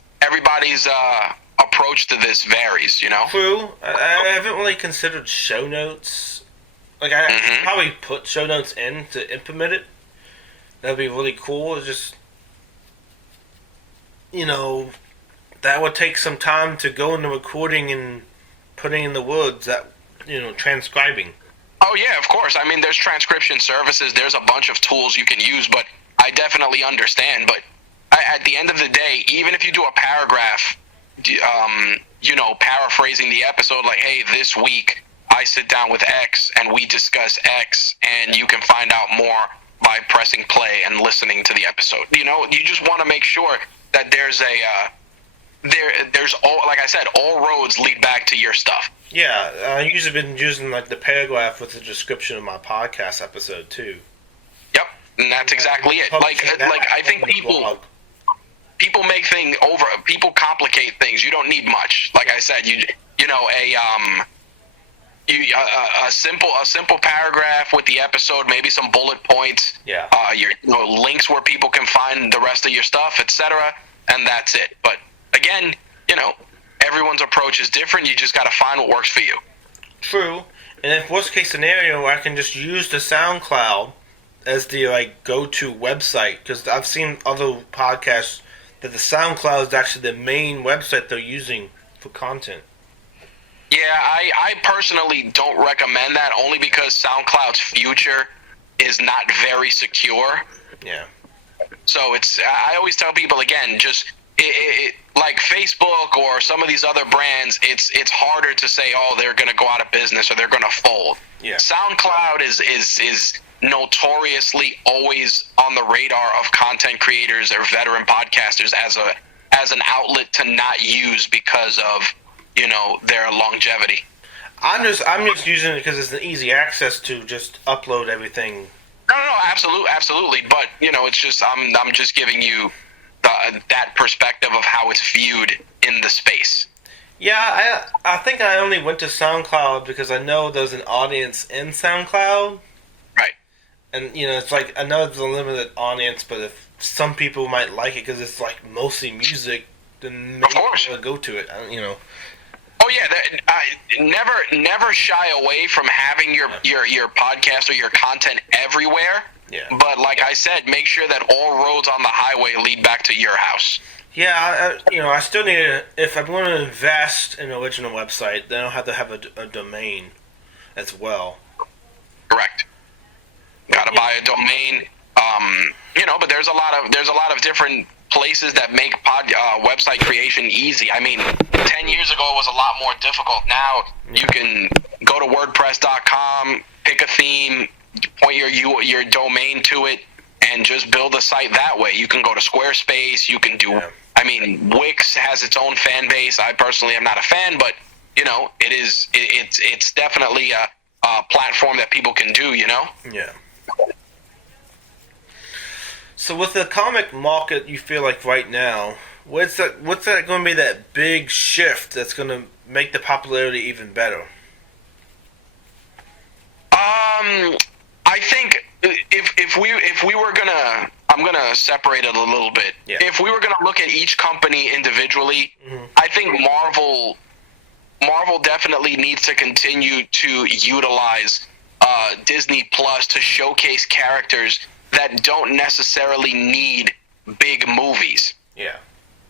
approach to this varies, you know? True. I haven't really considered show notes. Like, I probably put show notes in to implement it. That'd be really cool. It's just, you know, that would take some time to go into recording and putting in the words that, you know, transcribing. Oh, yeah, of course. I mean, there's transcription services. There's a bunch of tools you can use, but I definitely understand. But at the end of the day, even if you do a paragraph, you know, paraphrasing the episode, like, hey, this week I sit down with X and we discuss X, and you can find out more by pressing play and listening to the episode. You know, you just want to make sure that there's there's all, like I said, all roads lead back to your stuff. Yeah, I usually been using like the paragraph with the description of my podcast episode too. Yep, and that's exactly it. Like I think people make people complicate things. You don't need much. Like I said, you know, a simple paragraph with the episode, maybe some bullet points. Yeah. Your links where people can find the rest of your stuff, etc. And that's it. But again, you know, everyone's approach is different. You just got to find what works for you. True. And if worst case scenario, I can just use the SoundCloud as the like go-to website, because I've seen other podcasts that the SoundCloud is actually the main website they're using for content. Yeah, I personally don't recommend that, only because SoundCloud's future is not very secure. Yeah. So I always tell people, again, just like Facebook or some of these other brands, it's harder to say, oh, they're going to go out of business or they're going to fold. Yeah. SoundCloud is notoriously always on the radar of content creators or veteran podcasters as an outlet to not use because of, you know, their longevity. I'm just using it because it's an easy access to just upload everything. No, absolutely. But you know, it's just I'm just giving you that perspective of how it's viewed in the space. Yeah, I think I only went to SoundCloud because I know there's an audience in SoundCloud. Right. And you know, it's like I know it's a limited audience, but if some people might like it because it's like mostly music, then maybe they'll go to it. You know. Oh yeah, never shy away from having your podcast or your content everywhere. Yeah. But like I said, make sure that all roads on the highway lead back to your house. Yeah, I still need if I'm going to invest in an original website, then I'll have to have a domain as well. Correct. Got to buy a domain. You know, but there's a lot of different places that make website creation easy. I mean, 10 years ago it was a lot more difficult. Now you can go to WordPress.com, pick a theme, point your domain to it, and just build a site that way. You can go to Squarespace. You can do. Yeah. I mean, Wix has its own fan base. I personally am not a fan, but you know, it's definitely a platform that people can do. You know. Yeah. So with the comic market, you feel like right now, what's that going to be that big shift that's going to make the popularity even better? I think if we were gonna, I'm gonna separate it a little bit. Yeah. If we were gonna look at each company individually, I think Marvel definitely needs to continue to utilize Disney Plus to showcase characters that don't necessarily need big movies. Yeah.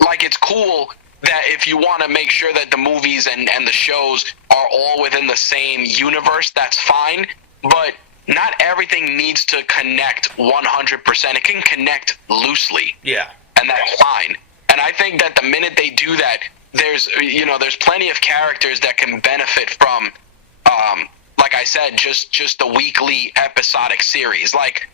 Like, it's cool that if you want to make sure that the movies and the shows are all within the same universe, that's fine. But not everything needs to connect 100%. It can connect loosely. Yeah. And that's fine. And I think that the minute they do that, there's plenty of characters that can benefit from, like I said, just the weekly episodic series. Like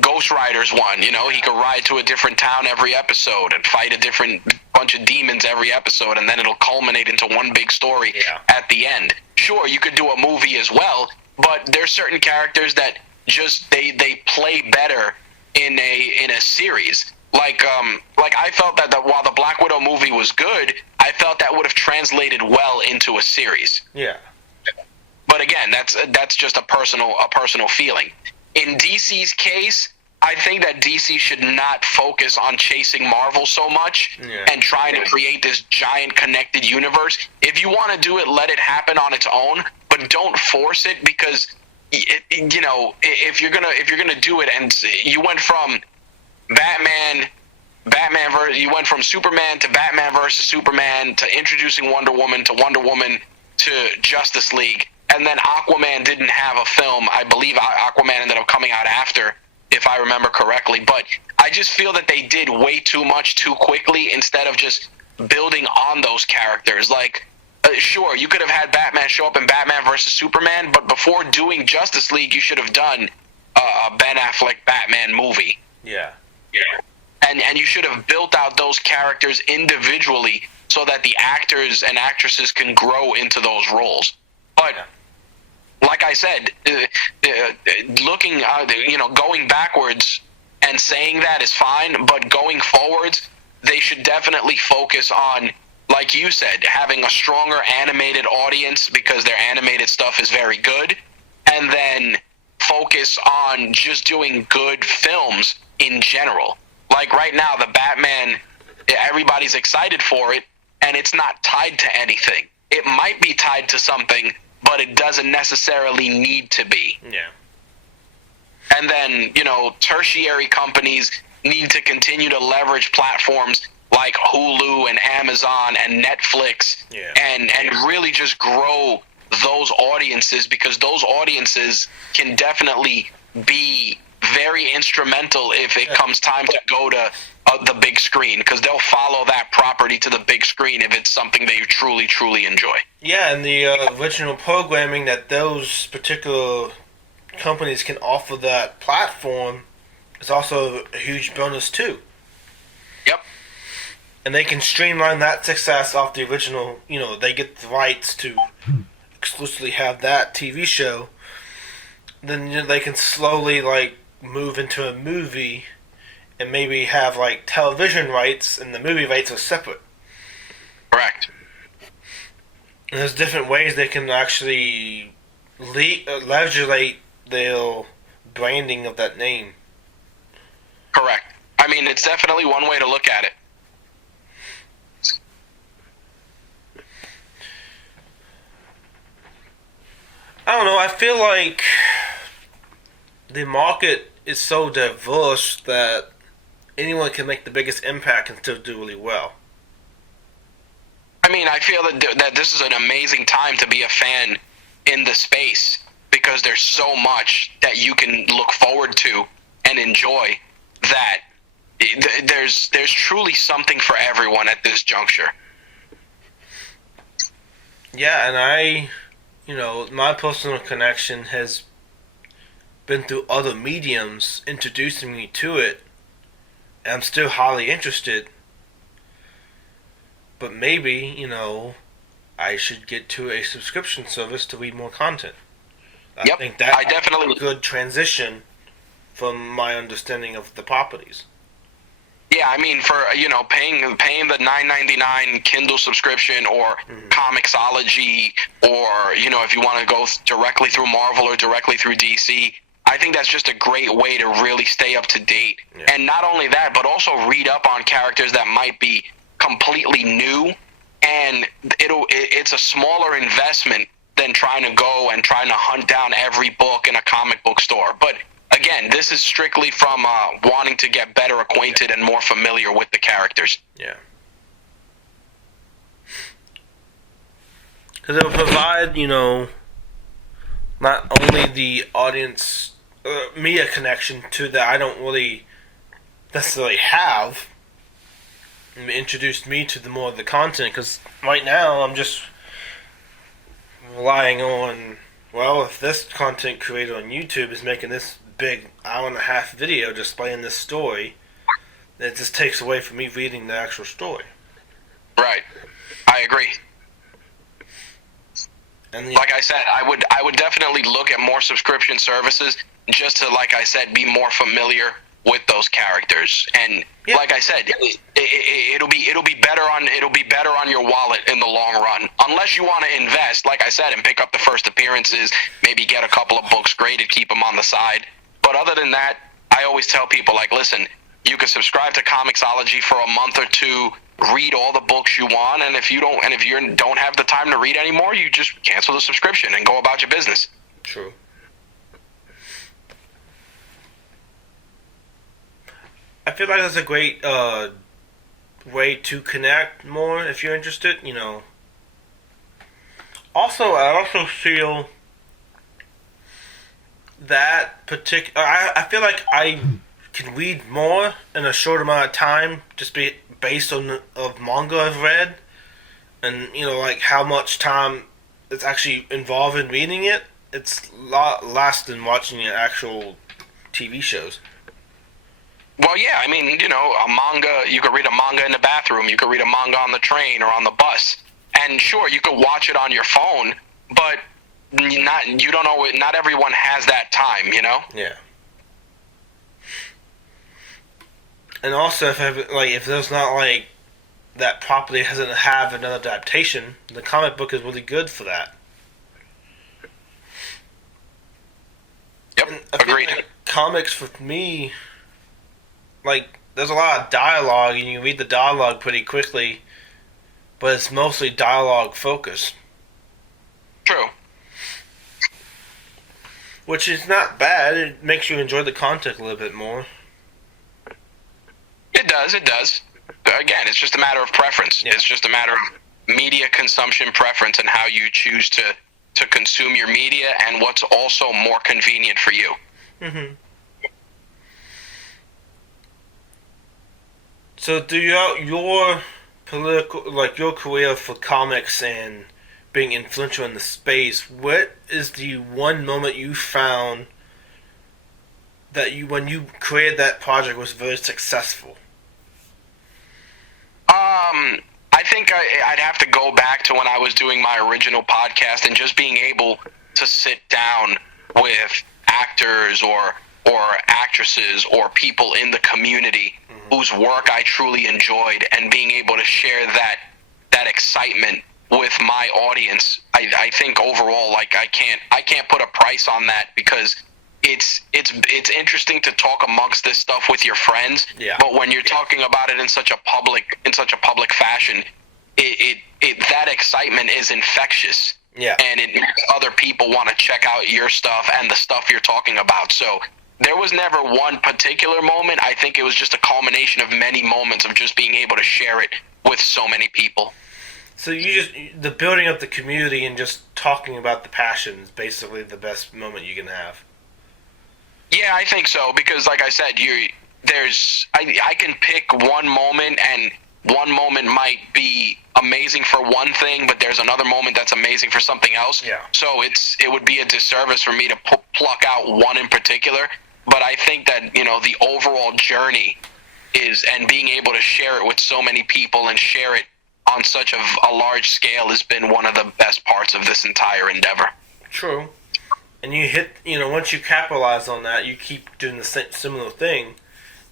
Ghost Rider's one. You know, he could ride to a different town every episode and fight a different bunch of demons every episode, and then it'll culminate into one big story at the end. Sure, you could do a movie as well, but there's certain characters that just they play better in a series. Like I felt that while the Black Widow movie was good, I felt that would have translated well into a series. Yeah. But again, that's just a personal feeling. In DC's case, I think that DC should not focus on chasing Marvel so much and trying to create this giant connected universe. If you want to do it, let it happen on its own, but don't force it, because you know, if you're gonna do it, and you went from you went from Superman to Batman versus Superman to introducing Wonder Woman to Justice League, and then Aquaman didn't have a film. I believe Aquaman ended up coming out after, if I remember correctly. But I just feel that they did way too much too quickly instead of just building on those characters. Like, sure, you could have had Batman show up in Batman versus Superman, but before doing Justice League, you should have done a Ben Affleck Batman movie. Yeah. And you should have built out those characters individually so that the actors and actresses can grow into those roles. But like I said, looking, going backwards and saying that is fine, but going forwards, they should definitely focus on, like you said, having a stronger animated audience, because their animated stuff is very good, and then focus on just doing good films in general. Like right now, the Batman, everybody's excited for it, and it's not tied to anything. It might be tied to something, but it doesn't necessarily need to be. Yeah. And then, tertiary companies need to continue to leverage platforms like Hulu and Amazon and Netflix, and really just grow those audiences, because those audiences can definitely be very instrumental if it comes time to go to the big screen, because they'll follow that property to the big screen if it's something they truly, truly enjoy. Yeah, and the original programming that those particular companies can offer that platform is also a huge bonus too. Yep. And they can streamline that success off the original, they get the rights to exclusively have that TV show. Then they can slowly, move into a movie and maybe have, television rights, and the movie rights are separate. Correct. And there's different ways they can actually legislate their branding of that name. Correct. I mean, it's definitely one way to look at it. I don't know, I feel like the market is so diverse that anyone can make the biggest impact and still do really well. I mean, I feel that this is an amazing time to be a fan in the space, because there's so much that you can look forward to and enjoy, that there's truly something for everyone at this juncture. Yeah, and my personal connection has been through other mediums introducing me to it, and I'm still highly interested. But maybe, I should get to a subscription service to read more content. I think that's definitely a good transition from my understanding of the properties. Yeah, I mean, for paying the $9.99 Kindle subscription, or Comixology, or if you want to go directly through Marvel or directly through DC, I think that's just a great way to really stay up to date. Yeah. And not only that, but also read up on characters that might be completely new, and it's a smaller investment than trying to hunt down every book in a comic book store. But again, this is strictly from wanting to get better acquainted and more familiar with the characters. Yeah. Because it will provide, not only the audience, me a connection to that I don't really necessarily have, and introduced me to the more of the content, because right now I'm just relying on, if this content creator on YouTube is making this big hour-and-a-half video just playing this story. It just takes away from me reading the actual story. Right. I agree. And like I said, I would definitely look at more subscription services just to, like I said, be more familiar with those characters. And like I said, it'll be better on your wallet in the long run. Unless you want to invest, like I said, and pick up the first appearances, maybe get a couple of books graded, keep them on the side. But other than that, I always tell people, like, listen, you can subscribe to Comixology for a month or two, read all the books you want, and if you don't have the time to read anymore, you just cancel the subscription and go about your business. True. I feel like that's a great way to connect more if you're interested, you know. Also, I also feel that I feel like I can read more in a short amount of time, just based on of manga I've read, and you know, like how much time it's actually involved in reading it. It's a lot less than watching actual TV shows. Well, yeah, I mean, you know, a manga, you could read a manga in the bathroom, you could read a manga on the train or on the bus, and sure, you could watch it on your phone, but not everyone has that time, you know? Yeah. And also, if there's not like that property doesn't have another adaptation, the comic book is really good for that. Yep, agreed. Like comics for me, like there's a lot of dialogue, and you can read the dialogue pretty quickly, but it's mostly dialogue focused. True. Which is not bad. It makes you enjoy the content a little bit more. It does. Again, it's just a matter of preference. Yeah. It's just a matter of media consumption preference and how you choose to consume your media and what's also more convenient for you. Mm-hmm. So, your career for comics and being influential in the space, what is the one moment you found that when you created that project, was very successful? I think I'd have to go back to when I was doing my original podcast and just being able to sit down with actors or actresses or people in the community whose work I truly enjoyed, and being able to share that excitement with my audience. I think overall, like, I can't put a price on that, because it's interesting to talk amongst this stuff with your friends. Yeah. But when you're talking about it in such a public fashion, that excitement is infectious. Yeah. And it makes other people want to check out your stuff and the stuff you're talking about. So there was never one particular moment. I think it was just a culmination of many moments of just being able to share it with so many people. So the building up the community and just talking about the passion is basically the best moment you can have. Yeah, I think so, because like I said, I can pick one moment, and one moment might be amazing for one thing, but there's another moment that's amazing for something else. Yeah. So it would be a disservice for me to pluck out one in particular. But I think that, you know, the overall journey and being able to share it with so many people and share it on such a large scale has been one of the best parts of this entire endeavor. True. And once you capitalize on that, you keep doing the similar thing,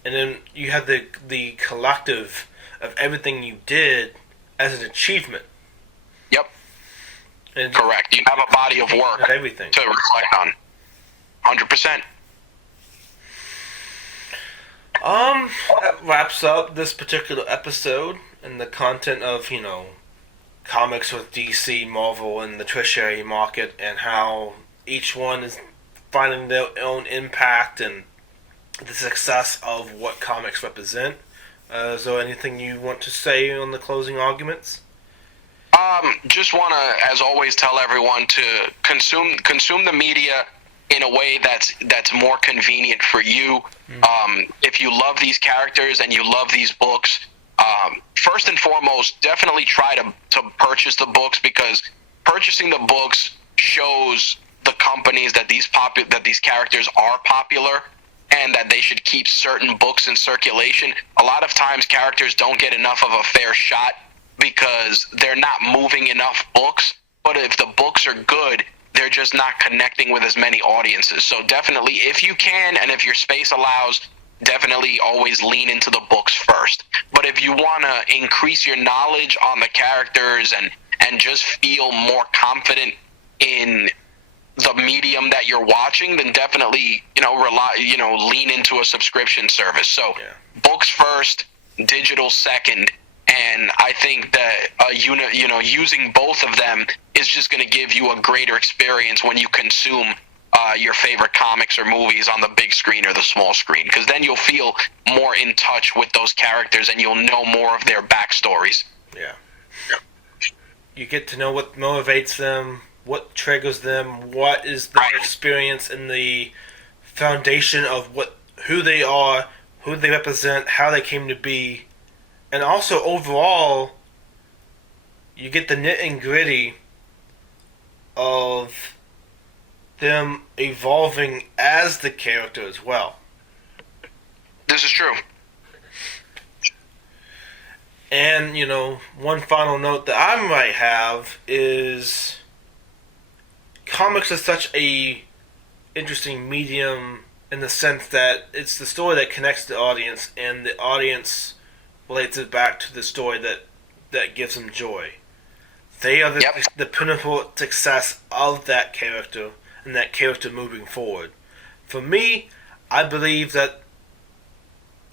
and then you have the collective of everything you did as an achievement. Yep. And correct. You have a body of work everything to reflect on. 100%. That wraps up this particular episode and the content of, comics with DC, Marvel, and the tertiary market, and how each one is finding their own impact and the success of what comics represent. Is there anything you want to say on the closing arguments? Just want to, as always, tell everyone to consume the media in a way that's more convenient for you. If you love these characters and you love these books, first and foremost, definitely try to purchase the books, because purchasing the books shows the companies that these characters are popular and that they should keep certain books in circulation. A lot of times characters don't get enough of a fair shot because they're not moving enough books. But if the books are good, they're just not connecting with as many audiences. So definitely, if you can and if your space allows, definitely always lean into the books first. But if you want to increase your knowledge on the characters and just feel more confident in the medium that you're watching, then definitely, lean into a subscription service. So books first, digital second. And I think that using both of them is just going to give you a greater experience when you consume your favorite comics or movies on the big screen or the small screen, because then you'll feel more in touch with those characters and you'll know more of their backstories. Yeah. You get to know what motivates them, what triggers them, what is their experience in the foundation of who they are, who they represent, how they came to be. And also, overall, you get the nit and gritty of them evolving as the character as well. This is true. And, one final note that I might have is comics is such a interesting medium in the sense that it's the story that connects the audience, and the audience relates it back to the story that gives them joy. They are the pinnacle success of that character and that character moving forward. For me, I believe that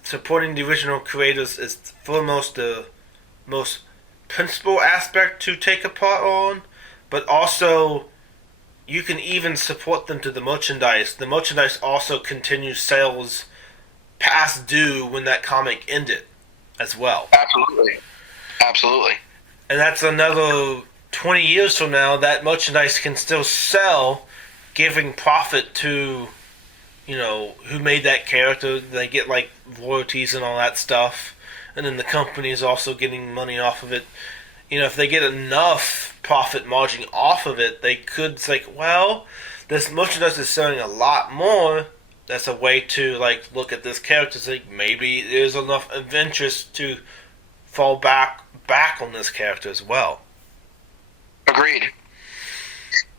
supporting the original creators is foremost the most principal aspect to take a part on, but also you can even support them to the merchandise. The merchandise also continues sales past due when that comic ended as well. Absolutely. And that's another 20 years from now, that merchandise can still sell, giving profit to, who made that character. They get, royalties and all that stuff. And then the company is also getting money off of it. If they get enough profit margin off of it, they could say, well, this merchandise is selling a lot more. That's a way to, look at this character and say, maybe there's enough of interest to fall back on this character as well. Agreed.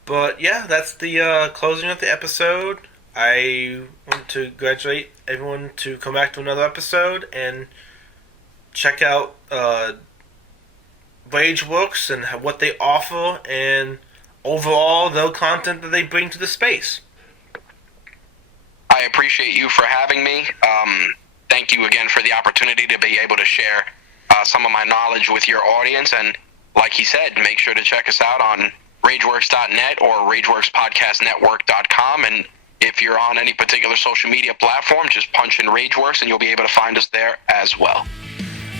But yeah, that's the closing of the episode. I want to congratulate everyone to come back to another episode and check out RageWorks and what they offer and overall the content that they bring to the space. I appreciate you for having me. Thank you again for the opportunity to be able to share some of my knowledge with your audience. And like he said, make sure to check us out on RageWorks.net or RageWorksPodcastNetwork.com. And if you're on any particular social media platform, just punch in RageWorks and you'll be able to find us there as well.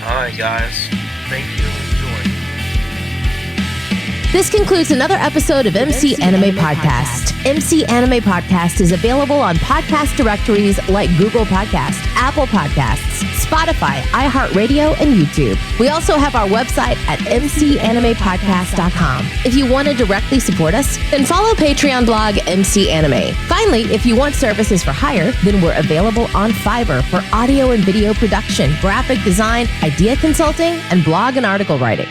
All right, guys. Thank you. Enjoy. This concludes another episode of MC Anime Podcast. MC Anime Podcast is available on podcast directories like Google Podcasts, Apple Podcasts, Spotify, iHeartRadio, and YouTube. We also have our website at mcanimepodcast.com. If you want to directly support us, then follow Patreon blog MC Anime. Finally, if you want services for hire, then we're available on Fiverr for audio and video production, graphic design, idea consulting, and blog and article writing.